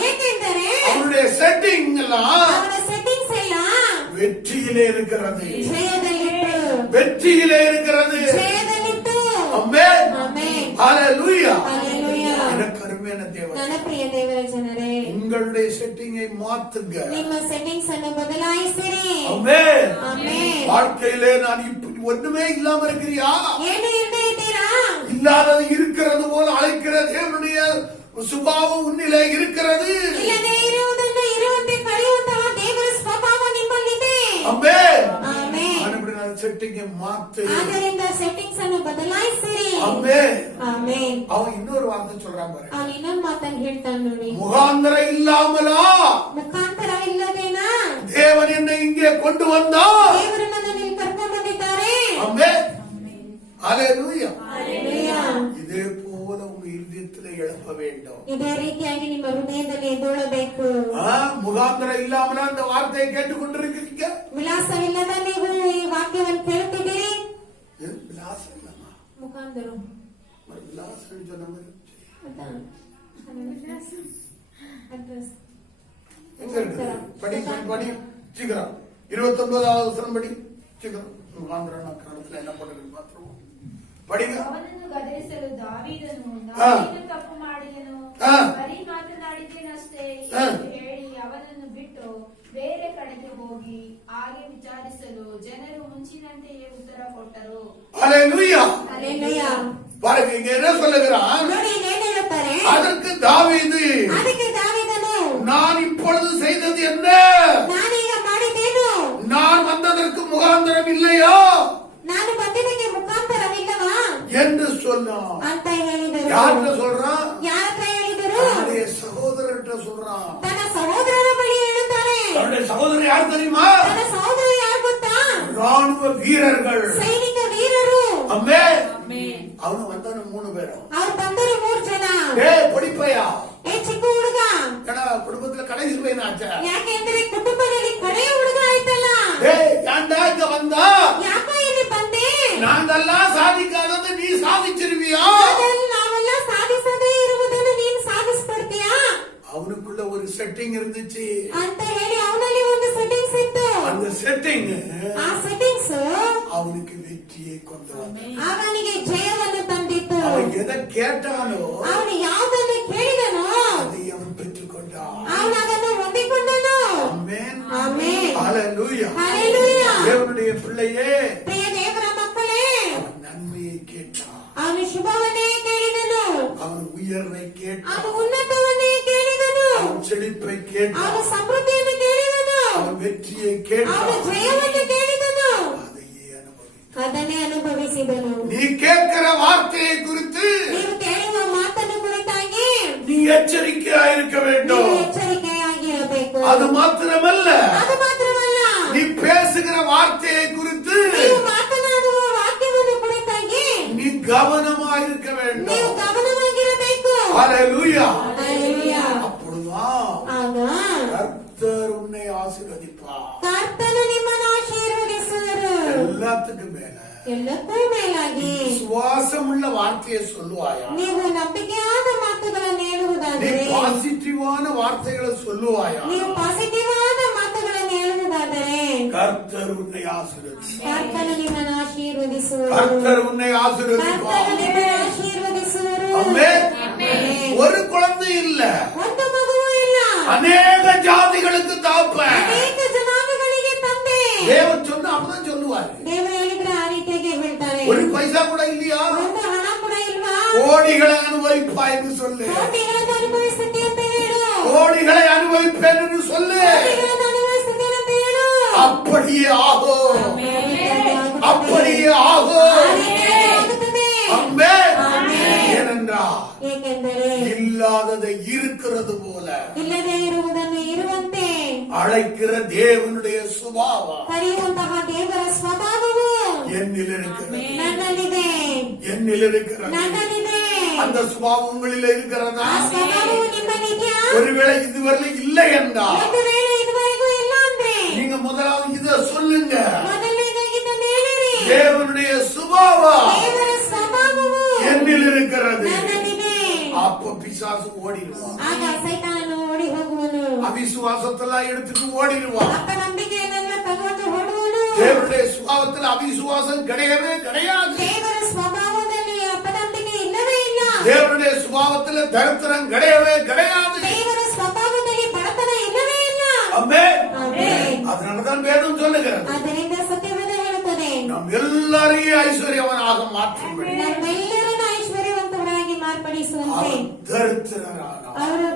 ಏಕೆಂದರೆ அவனுடைய செட்டிங் எல்லாம் ಅವನ ಸೆಟ್ಟಿಂಗ್ಸ್ ಎಲ್ಲ வெற்றியிலே இருக்கிறது. ಜಯದಲ್ಲಿತ್ತು. வெற்றியிலே இருக்கிறது. ಜಯದಲ್ಲಿತ್ತು. ஆமென். ಆಮೆನ್. ஹalleluya. ಹಲ್ಲೆಲೂಯಾ. எனக்கு அருமையான தேவன், ನನ್ನ ಪ್ರಿಯ ದೇವರ ಜನರೇ, உங்களுடைய செட்டிங்கை மாத்துங்க. ನಿಮ್ಮ ಸೆಟ್ಟಿಂಗ್ಸ್ ಅನ್ನು ಬದಲಾಯಿಸಿರಿ. ஆமென். ಆಮೆನ್. வாழ்க்கையிலே நான் இப்படி ஒண்ணுமே இல்லாம இருக்கிறியா? ಏನು ಇಲ್ಲದೆ ಇದ್ದೀರಾ? இல்லாதது இருக்கிறது போல அழைக்கிற தேவனுடைய சுபாவம் உன்னிலே இருக்கிறது. ಇಲ್ಲದೆ ಇರುವುದನ್ನು ಇರುವಂತೆ ಕಳೆಯುವಂತಹ ದೇವರ ಸ್ವಭಾವ ನಿಮ್ಮಲ್ಲಿದೆ. ஆமென். ಆಮೆನ್. அப்படி நான் செட்டிங்கை மாத்து. ಆದ್ದರಿಂದ ಸೆಟ್ಟಿಂಗ್ಸ್ ಅನ್ನು ಬದಲಾಯಿಸಿರಿ. ஆமென். ಆಮೆನ್. அவன் இன்னொரு வார்த்தை சொல்றான் பாரு. ಅವನು ಇನ್ನೊಂದು ಮಾತನ್ನು ಹೇಳ್ತಾನೆ ನೋಡಿ. முகாந்தரம் இல்லாமலா ಮುಖಾಂತರ ಇಲ್ಲದೇನಾ தேவன் என்னை இங்கே கொண்டு வந்தா? ದೇವರು ನನ್ನನ್ನು ಇಲ್ಲಿ ಕರ್ಕೊಂಡು ಬಂದಿದ್ದಾರೆ. ஆமென். ஹalleluya. ಹಲ್ಲೆಲೂಯಾ. இதே போல உங்க இதயத்திலே எழுப்ப வேண்டும். ಇದೇ ರೀತಿಯಾಗಿ ನಿಮ್ಮ ಹೃದಯದಲ್ಲಿ ಎದ್ದೇಳಬೇಕು. முகாந்தரம் இல்லாமலா அந்த வார்த்தையை கேட்டுக்கொண்டிருக்கிறீங்க? ವಿಳಾಸವಿಲ್ಲದ ನೀವು ಈ ವಾಕ್ಯವನ್ನು ಕೇಳುತ್ತಿದ್ದೀರಿ. விலாசம் இல்லமா? ಮುಖಾಂತರ விலாசம் சொன்ன மாதிரி ಅಡ್ರೆಸ್ எங்க இருக்கு? படி சீக்கிரம். 29வது வசனம் படி சீக்கிரம். முகாந்திரம் காலத்துல என்ன பண்ணுறது பார்த்துருவோம். படிங்க. ಅವನನ್ನು ಗದರಿಸಲು ದಾವೀದನು ತಪ್ಪು ಮಾಡಿದನು, ಬರೀ ಮಾತನಾಡಿದ್ದೇನಷ್ಟೇ ಎಂದು ಹೇಳಿ ಅವನನ್ನು ಬಿಟ್ಟು ಬೇರೆ ಕಡೆಗೆ ಹೋಗಿ ಹಾಗೆ ವಿಚಾರಿಸಲು ಜನರು ಮುಂಚಿನಂತೆಯೇ ಉತ್ತರ ಕೊಟ್ಟರು. ஹல்லேலூயா. ஹல்லேலூயா. பாருங்க இங்க என்ன சொல்லுகிறான்? ನೋಡಿ ಏನು ಹೇಳುತ್ತಾರೆ? அதற்கு தாவீது, ಅದಕ್ಕೆ ದಾವೀದನು, நான் இப்பொழுது செய்தது என்ன? ನಾನೀಗ ಮಾಡಿದ್ದೇನು? நான் வந்ததற்கு முகாந்திரம் இல்லையா? ನಾನು ಬಂದಿದ್ದಕ್ಕೆ ಮುಖಾಂತರವಿಲ್ಲವಾ என்று சொன்னான். ಅಂತ ಹೇಳಿದರು. யார்கிட்ட சொல்றான்? ಯಾರ ಹತ್ರ ಹೇಳಿದರು? தன்னுடைய சகோதரர்கிட்ட சொல்றான். ತನ್ನ ಸಹೋದರರ ಬಳಿ ಹೇಳುತ್ತಾರೆ. தன்னுடைய சகோதரர் யார் தெரியுமா? ತನ್ನ ಸಹೋದರ ಯಾರು ಗೊತ್ತಾ? ராணுவ வீரர்கள், ಸೈನಿಕ ವೀರರು. அம்மே அவನು வந்தான 3 பேரும். ಅವ್ರು ಬಂದರು 3 ಜನ. பொடிப்பையா, ಚಿಕ್ಕ ಹುಡುಗ. ஏன்னா குடும்பத்துல கடைசி பையன் ஆச்சா. ಯಾಕೆಂದ್ರೆ ಕುಟುಂಬದಲ್ಲಿ ಕಡೆಯ ಹುಡುಗ ಆಯ್ತಲ್ಲ. ஏன்டா இங்க வந்தா? ಯಾಕೋ ಇಲ್ಲಿ ಬಂದೆ? நாங்கெல்லாம் சாதிக்காதது நீ சாதிச்சிருவியா? ನಾವೆಲ್ಲ ಸಾಧಿಸದೇ ಇರುವುದನ್ನು ನೀನು ಸಾಧಿಸ್ಕೊಡ್ತೀಯಾ? அவனுக்குள்ள ஒரு செட்டிங் இருந்துச்சு ಅಂತ ಹೇಳಿ ಅವನಲ್ಲಿ ಒಂದು ಸೆಟ್ಟಿಂಗ್ಸ್ ಇತ್ತು. அந்த செட்டிங் ಆ ಸೆಟ್ಟಿಂಗ್ಸ್ அவனுக்கு வெற்றியை கொண்டு வந்தது. ಅವನಿಗೆ ಜಯವನ್ನು ತಂದಿತ್ತು. அவன் எதை கேட்டானோ ಅವನು ಯಾವುದನ್ನು ಕೇಳಿದನೋ அதை அவன் பெற்றுக்கொண்டான். ಅವನು ಅದನ್ನು ಹೊಂದಿಕೊಂಡನು. ஆமென். ಆಮೆನ್. ஹல்லேலூயா. ஹல்லேலூயா. தேவனுடைய பிள்ளையே, ಪ್ರಿಯ ದೇವರ ಮಕ್ಕಳೇ, அவன் நன்மையை கேட்டான். ಅವನು ಶುಭವನ್ನೇ ಕೇಳಿದನು. அவன் உயர்வை கேட்டான். ಅವನು ಉನ್ನತವನ್ನೇ ಕೇಳಿದನು. அவன் செழிப்பை ಅವನು கேட்டான். ಸಮೃದ್ಧಿಯನ್ನು ಕೇಳಿದನು. அவன் வெற்றியை ಅವನು கேட்டான். ಜಯವನ್ನು ಕೇಳಿದನು. அதையே அனுபவித்தான். ಅದನ್ನೇ ಅನುಭವಿಸಿದನು. நீ கேட்கிற வார்த்தையை குறித்து ನೀವು ಕೇಳುವ ಮಾತನ್ನು ಕುರಿತಾಗಿ நீ எச்சரிக்கையா இருக்க ನೀವು வேண்டும். ಎಚ್ಚರಿಕೆಯಾಗಿರಬೇಕು. அது மாத்திரமல்ல, ಅದು ಮಾತ್ರವಲ್ಲ, நீ பேசுகிற வார்த்தையை குறித்து ನೀವು ಮಾತನಾಡುವ ವಾಕ್ಯವನ್ನು ಕುರಿತಾಗಿ நீ கவனமா இருக்க ನೀವು வேண்டும். ಗಮನವಾಗಿರಬೇಕು. ஹல்லேலூயா. ಹಲ್ಲೆಲೂಯಾ. அப்பொழுதுதான் ಆಗ கர்த்தர் உன்னை ஆசீர்வதிப்பார். ಕರ್ತನು ನಿಮ್ಮನ್ನು ಆಶೀರ್ವದಿಸುವರು. எல்லாத்துக்கும் மேல ಎಲ್ಲಕ್ಕೂ ಮೇಲಾಗಿ விசுவாசம் உள்ள வார்த்தையை சொல்லுவாயா? ನೀವು ನಂಬಿಕೆಯಾದ ಮಾತುಗಳನ್ನು நீ ಹೇಳುವುದಾದರೆ, பாசிட்டிவான வார்த்தைகளை சொல்லுவாயா? ನೀವು ಪಾಸಿಟಿವ್ ಆದ ಮಾತುಗಳನ್ನು ಹೇಳುವುದಾದರೆ கர்த்தர் உன்னை ஆசீர்வதிப்பார். ಕರ್ತನು ನಿಮ್ಮನ್ನು ಆಶೀರ್ವದಿಸುವರು. கர்த்தர் உன்னை ಕರ್ತನು ஆசீர்வதிப்பார். ನಿಮ್ಮನ್ನು ಆಶೀರ್ವದಿಸುವರು. ஆமென். ಆಮೆನ್. ஒரு குழந்தை இல்ல, ಒಂದು ಮಗುವೂ ಇಲ್ಲ, அநேக ஜாதிகளுக்கு தாப்பன். ಅನೇಕ ಜನಾಂಗಗಳಿಗೆ ತಂದೆ. தேவன் சொன்னா அப்பதான் சொல்லுவாரு. ದೇವರು ಹೇಳಿದ್ರೆ ಆ ರೀತಿಯಾಗಿ ಹೇಳ್ತಾರೆ. ஒரு பைசா கூட இல்லையா? ಒಂದು ಹಣ ಕೂಡ ಇಲ್ವಾ? கோடிகளை அனுபவிப்பா என்று சொல்லு. ಕೋಟಿಗಳನ್ನು ಅನುಭವಿಸುತ್ತೆ ಅಂತ ಹೇಳು. கோடிகளை அனுபவிப்பேன் என்று சொல்லு. ಕೋಟಿಗಳನ್ನು ಅನುಭವಿಸುತ್ತೆ ಅಂತ ಹೇಳು. அப்படியே ஆகும். ಆಮೆನ್. அப்படியே ஆகும். ಆ ರೀತಿಯಾಗಿ ಆಗುತ್ತದೆ. ஆமென். ಆಮೆನ್. ஏனென்றால் ಏಕೆಂದರೆ இல்லாததை இருக்கிறது போல ಇಲ್ಲದೆ ಇರುವುದನ್ನು ಇರುವಂತೆ அழைக்கிற தேவனுடைய சுபாவம் ಕರೆಯುವಂತಹ ದೇವರ ಸ್ವಭಾವವು என்னில் இருக்கிறது. ನನ್ನಲ್ಲಿದೆ. என்னில் இருக்கிறது. ನನ್ನಲ್ಲಿದೆ. அந்த சுபாவம் உங்களில் இருக்கிறதா? ಆ ಸ್ವಭಾವವು ನಿಮ್ಮಲ್ಲಿದೆಯಾ? ஒருவேளை இதுவரை இல்லை என்றால் ಒಂದು ವೇಳೆ ಇದುವರೆಗೂ ಇಲ್ಲ ಅಂದ್ರೆ நீங்க முதலாவது இத சொல்லுங்க. ಮೊದಲನೇದಾಗಿ ಇದನ್ನು ಹೇಳಿರಿ. தேவனுடைய சுபாவம் ದೇವರ ಸ್ವಭಾವವು என்னில் இருக்கிறது. ನನ್ನಲ್ಲಿದೆ. அப்ப பிசாசு ஓடிடுவான். ಆಗ ಸೈತಾನನು ಓಡಿ ಹೋಗುವನು. அவிசுவாசத்தெல்லாம் எடுத்துட்டு ஓடிடுவான். ಅಪನಂಬಿಕೆಯನ್ನೆಲ್ಲ ತಗೊಂಡು ಹೊರಡುವನು. தேவனுடைய சுபாவத்தில் அவிசுவாசம் கிடையவே கிடையாது. ದೇವರ ಸ್ವಭಾವದಲ್ಲಿ ಅಪನಂಬಿಕೆ ಇಲ್ಲವೇ ಇಲ್ಲ. தேவனுடைய சுபாவத்தில் தரித்திரம் கிடையவே கிடையாது. ದೇವರ ಸ್ವಭಾವದಲ್ಲಿ ಬಡತನ ಇಲ್ಲವೇ ಇಲ್ಲ. ஆமென். ಆಮೆನ್. அதனாலதான் வேதம் சொல்லுகிறது, ಆದ್ದರಿಂದ ಸತ್ಯವೇದ ಹೇಳುತ್ತದೆ, நம் எல்லாரையும் ஐஸ்வர்யவனாக மாற்றும்படி ನಮ್ಮೆಲ್ಲರನ್ನು ಐಶ್ವರ್ಯವಂತರಾಗಿ ಮಾರ್ಪಡಿಸುವಂತೆ அவன் தரித்திரரானான். ಅವರು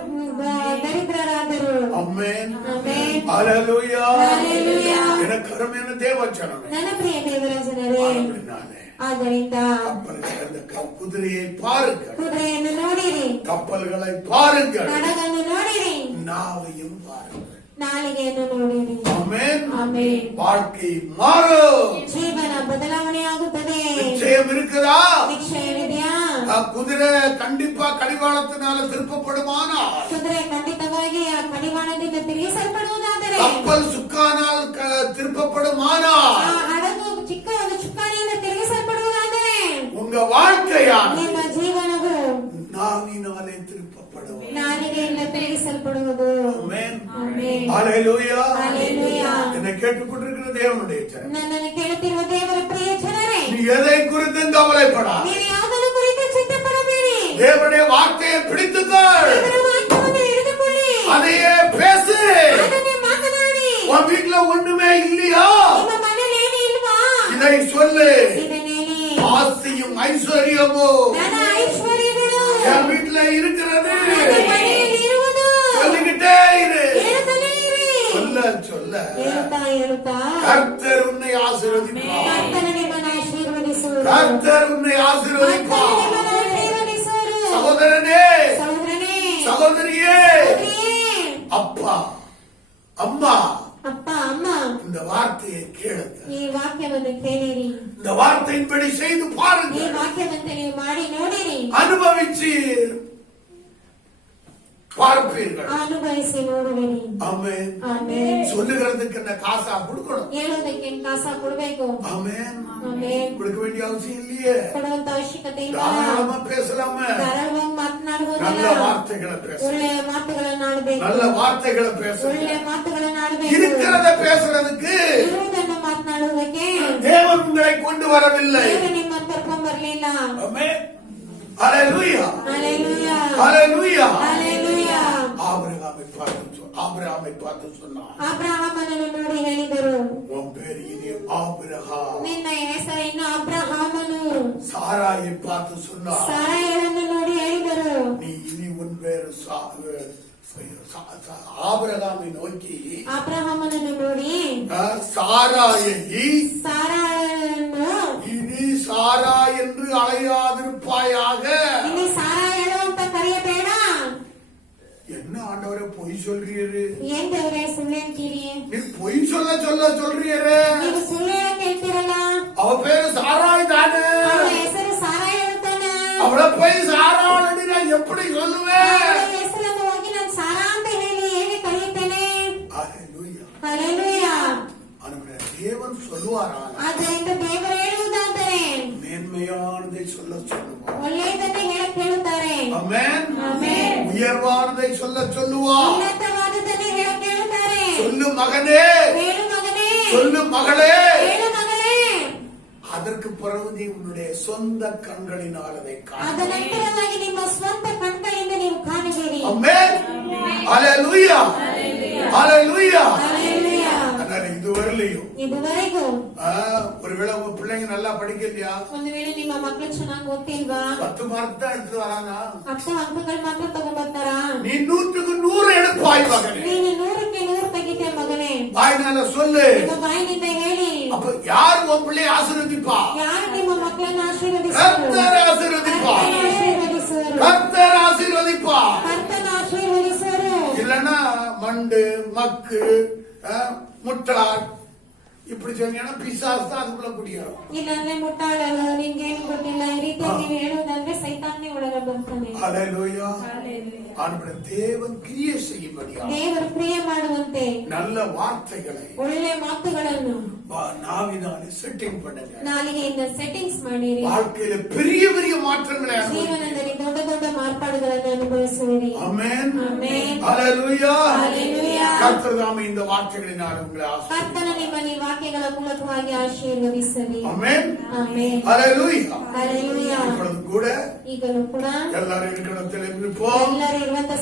ದರಿದ್ರರಾದರು. ஆமென். ಆಮೆನ್. ஹல்லேலூயா. ಹಲ್ಲೆಲೂಯಾ. எனக்கு அருமையான தேவச்சனமே. ನನ್ನ ಪ್ರಿಯ ದೇವರ ಜನರೇ, அப்படினாலே ಆದ್ದರಿಂದ கப்பல்கள், அந்த குதிரையை பாருங்கள், ಕುದುರೆಯನ್ನು ನೋಡಿರಿ, கப்பல்களை பாருங்கள், ಹಡಗನ್ನು ನೋಡಿರಿ, நாவையும் பாருங்கள். ನಾಲಿಗೆಯನ್ನು ನೋಡಿರಿ. ஆமென். ಆಮೆನ್. வாழ்க்கை மாறும். ಜೀವನ ಬದಲಾವಣೆ ಆಗುತ್ತದೆ. நிச்சயம் இருக்குதா? ನಿಶ್ಚಯವಿದೆಯಾ? குதிரை கண்டிப்பா கடிவாளத்தினால திருப்பப்படுமானா, ಕುದುರೆ ಖಂಡಿತವಾಗಿ ಆ ಕಡಿವಾಣದಿಂದ ತಿರುಗಿಸಲ್ಪಡುವುದಾದರೆ, கப்பல் சுக்கானால் திருப்பப்படுமானா, ಆ ಹಡಗು ಚಿಕ್ಕ ಒಂದು ಚುಕ್ಕಾಣಿಯಿಂದ ತಿರುಗಿಸಲ್ಪಡುವುದಾದರೆ, உங்க வாழ்க்கையான ನಿಮ್ಮ ಜೀವನವು நாவினாலே திருப்பப்படும். ನಾಲಿಗೆಯಿಂದ ತಿರುಗಿಸಲ್ಪಡುವುದು. ஆமென். ಆಮೆನ್. ஹல்லேலூயா. ஹல்லேலூயா. என்னை கேட்டுக்கொண்டிருக்கிற தேவனுடைய ஜனம், ನನ್ನನ್ನು ಕೇಳುತ್ತ ಕೇಳುತ್ತಿರುವ ದೇವರ ಪ್ರಿಯ ಜನರೇ, நீ எதை குறித்தும் கவலைப்படா. ನೀವು ಯಾವುದನ್ನು ಕುರಿತು ಚಿಂತೆಪಡಬೇಡಿ. தேவனுடைய வார்த்தையை பிடித்துக்கொள், ದೇವರ ವಾಕ್ಯವನ್ನು ಹಿಡಿದುಕೊಳ್ಳಿ, அதையே பேசு. ಅದನ್ನೇ ಮಾತನಾಡಿ. உன் வீட்டுல ஒண்ணுமே இல்லையா? ನಿಮ್ಮ ಮನೇಲಿ ಏನೂ ಇಲ್ವಾ? இதை சொல்லு. ಇದನ್ನೇಳಿ. ஆஸ்தியும் ஐஸ்வர்யமும் ಧನ ಐಶ್ವರ್ಯಗಳು என் வீட்டுல இருக்கிறது. ನನ್ನ ಮನೆಯಲ್ಲಿ ಇರುವುದು. சொல்லிக்கிட்டே இரு. ಹೇಳುತ್ತಲೇ ಇರಿ. சொல்ல சொல்ல ಹೇಳುತ್ತಾ ಹೇಳುತ್ತಾ கர்த்தர் உன்னை ஆசீர்வதிப்பார். ಕರ್ತನು ನಿಮ್ಮನ್ನು ಆಶೀರ್ವದಿಸುವರು. கர்த்தர் உன்னை ಕರ್ತನು ஆசீர்வதிப்பார். ನಿಮ್ಮನ್ನು ಆಶೀರ್ವದಿಸುವರು. சகோதரனே, ಸಹೋದರನೇ, சகோதரியே, ಸಹೋದರಿಯೇ, அப்பா அம்மா ಅಪ್ಪ ಅಮ್ಮ, இந்த வார்த்தையை கேளுங்க. ಈ ವಾಕ್ಯವನ್ನು ಕೇಳಿರಿ. இந்த வார்த்தையின்படி செய்து ಈ பாருங்க. ವಾಕ್ಯವಂತೆ ನೀವು ಮಾಡಿ ನೋಡಿರಿ. அனுபவிச்சு பார்ப்பீர்கள். ಅನುಭವಿಸಿ ನೋಡುವಿರಿ. ஆமென். ಆಮೆನ್. சொல்லுகிறதுக்கு என்ன காசா கொடுக்கணும்? ಹೇಳೋದಕ್ಕೆ ಕಾಸ ಕೊಡ್ಬೇಕು. ஆமென். ಆಮೆನ್. கொடுக்க வேண்டிய அவசியம் இல்லையே. ಕೊಡುವಂತ ಅವಶ್ಯಕತೆ ಇಲ್ಲ. தாராளமா பேசலாமே. ಧಾರಾಳವಾಗಿ நல்ல ಮಾತನಾಡುವುದಿಲ್ಲ. வார்த்தைகளை பேச, ಒಳ್ಳೆಯ ಮಾತುಗಳನ್ನು ಆಡಬೇಕು. நல்ல வார்த்தைகளை பேச, ಒಳ್ಳೆಯ ಮಾತುಗಳನ್ನು ಆಡಬೇಕು. இருக்கிறத பேசுறதுக்கு ಇರುವುದನ್ನು ಮಾತನಾಡುವುದಕ್ಕೆ தேவன் உங்களை கொண்டு வரவில்லை. ದೇವರು ನಿಮ್ಮನ್ನು ಕರ್ಕೊಂಡ್ ಬರ್ಲಿಲ್ಲ. ஆமென். ஹalleluya. ஹalleluya. ஹalleluya. ஹalleluya. ஆபிரகாமை பார்த்து சொன்னார், ಅಬ್ರಹಾಮನನ್ನು ನೋಡಿ ಹೇಳಿದರು, உன் பேர் இனி ஆபிரகாம். ನಿನ್ನ ಹೆಸರು ಇನ್ನು ಅಬ್ರಹಾಮನು. சாராயை பார்த்து சொன்னார், ಸಾರಯಳನ್ನು ನೋಡಿ ಹೇಳಿದರು, நீ இனி உன் பேர் ஆபிரகாமை நோக்கி ಅಬ್ರಹಾಮನನ್ನು ನೋಡಿ சாராயை ಸಾರಯಳನ್ನು இனி சாரா என்று அழையாதிருப்பாயாக. ಇಲ್ಲಿ ಸಾರಯಳು ಅಂತ ಕರೆಯಬೇಡ. என்ன ஆண்டவரே பொய் சொல்றீரு? ಏನ್ ದೇವರೇ ಸುಳ್ಳು ಹೇಳ್ತೀರಿ? நீ பொய் சொல்றீரு. ನೀವು ಸುಳ್ಳು ಹೇಳಕ್ ಹೇಳ್ತೀರಲ್ಲ. அவ பேரு சாராய் தானே. ಅವಳ ಹೆಸರು ಸಾರಯಳು ತಾನೆ. அவளை போய் சாராளடி நான் எப்படி சொல்லுவேன்? ಅವಳ ಹೆಸರನ್ನು ಹೋಗಿ ನಾನು ಸಾರಾ ಅಂತ ಹೇಳಿ ಹೇಗೆ ಕರೆಯುತ್ತೇನೆ? ஹalleluya. ಹಲ್ಲೆಲೂಯಾ. ஆண்டவரே, தேவன் சொல்லுவாரான ಆದ್ದರಿಂದ ದೇವರು ಹೇಳುವುದಾದರೆ மேன்மையானதை சொல்லுவார். ಒಳ್ಳೆಯದನ್ನೇ ಹೇಳಕ್ ಹೇಳುತ್ತಾರೆ. ஆமென். ಆಮೆನ್. உயர்வானதை சொல்லுவார். ಉನ್ನತವಾದದನ್ನೇ ಹೇಳಕ್ ಹೇಳುತ್ತಾರೆ. சொல்லு மகனே, ಹೇಳು ಮಗನೇ, சொல்லு மகளே. ಹೇಳು ಮಗಳೇ. அதற்கு பிறகு நீ உன்னுடைய சொந்த கண்களினால் அதை காண. ಅದ ನಂತರವಾಗಿ ನಿಮ್ಮ ಸ್ವಂತ ಕಣ್ಗಳಿಂದ ನೀವು ಕಾಣುವಿರಿ. ஆமென். ஹalleluya. ஹalleluya. ಹಲ್ಲೆಲೂಯಾ. அதனால இதுவரையிலும் ಇದುವರೆಗೂ ஒருவேளை உங்க பிள்ளைங்க நல்லா படிக்கலையா? ಒಂದು ವೇಳೆ ನಿಮ್ಮ ಮಕ್ಕಳು ಚೆನ್ನಾಗಿ ಓದ್ತಿಲ್ವಾ? 10 ಮಾರ್ಕ್ தான் எடுத்து வரானா? 10 ಅಂಕಗಳು ಮಾತ್ರ ತಗೊಂಡ್ಬರ್ತಾರಾ? நீ 100க்கு 100 எடுப்பாய் மகனே. ನೀನು 100ಕ್ಕೆ 100 ತೆಗಿತೆ ಮಗನೇ. வாய்னால சொல்லு. ನಿಮ್ಮ ಬಾಯಿನಿಂದ ಹೇಳಿ. அப்ப யார் உன் பிள்ளையை ஆசீர்வதிப்பா? ಯಾರು ನಿಮ್ಮ ಮಕ್ಕಳನ್ನು ಆಶೀರ್ವದಿಸುವರು? கர்த்தர் ஆசீர்வதிப்பா. ಕರ್ತನು ಆಶೀರ್ವದಿಸುವರು. கர்த்தர் ஆசீர்வதிப்பா. ಕರ್ತನು ಆಶೀರ್ವದಿಸುವರು. இல்லன்னா மண்டு மக்கு முட்டாள் இப்படி சொன்னீங்கன்னா பிசாசு தான் அதுக்குள்ள குடியேறும். ಇಲ್ಲಾಂದ್ರೆ ಮುಟ್ಟಾಳಲು ನಿನ್ಗೇನು ಗೊತ್ತಿಲ್ಲ ಈ ರೀತಿಯಾಗಿ ನೀವು ಹೇಳುವುದಂದ್ರೆ ಸೈತಾನ್ನೇ ಒಳಗ ಬರ್ತಾನೆ. ஹalleluya. ஆண்டவரே, தேவன் கிரியை செய்யும்படியா ದೇವರು ಕ್ರಿಯೆ ಮಾಡುವಂತೆ நல்ல வார்த்தைகளை ಒಳ್ಳೆ ಮಾತುಗಳನ್ನು நாவினாலே செட்டிங் பண்ணுங்க. ನಾಲಿಗೆಯಿಂದ ಸೆಟ್ಟಿಂಗ್ಸ್ ಮಾಡಿರಿ. வாழ்க்கையில பெரிய பெரிய மாற்றங்களை அனுபவிங்க. ಜೀವನದಲ್ಲಿ ದೊಡ್ಡ ದೊಡ್ಡ ಮಾರ್ಪಾಡುಗಳನ್ನು ಅನುಭವಿಸುವಿರಿ. ஆமென். ಆಮೆನ್. ஹalleluya. ஹalleluya. கர்த்தர் தாமே இந்த வார்த்தைகளினால் உங்களை ஆசீர்வதிப்பார். ಕರ್ತನ ನಿಮ್ಮನ್ನು ಈ ವಾಕ್ಯಗಳ ಮೂಲಕವಾಗಿ ಆಶೀರ್ವದಿಸಲಿ. ஆமென். ಆಮೆನ್. ஹalleluya. ಹಲ್ಲೆಲೂಯಾ. இப்பொழுது கூட ಈಗಲೂ ಕೂಡ எல்லாரும் இருக்கிற இடத்தில் இருப்போம். ಎಲ್ಲರೂ ಇರುವಂತ